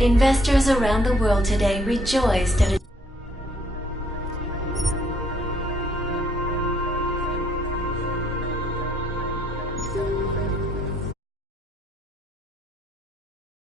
Investors around the world today rejoiced at a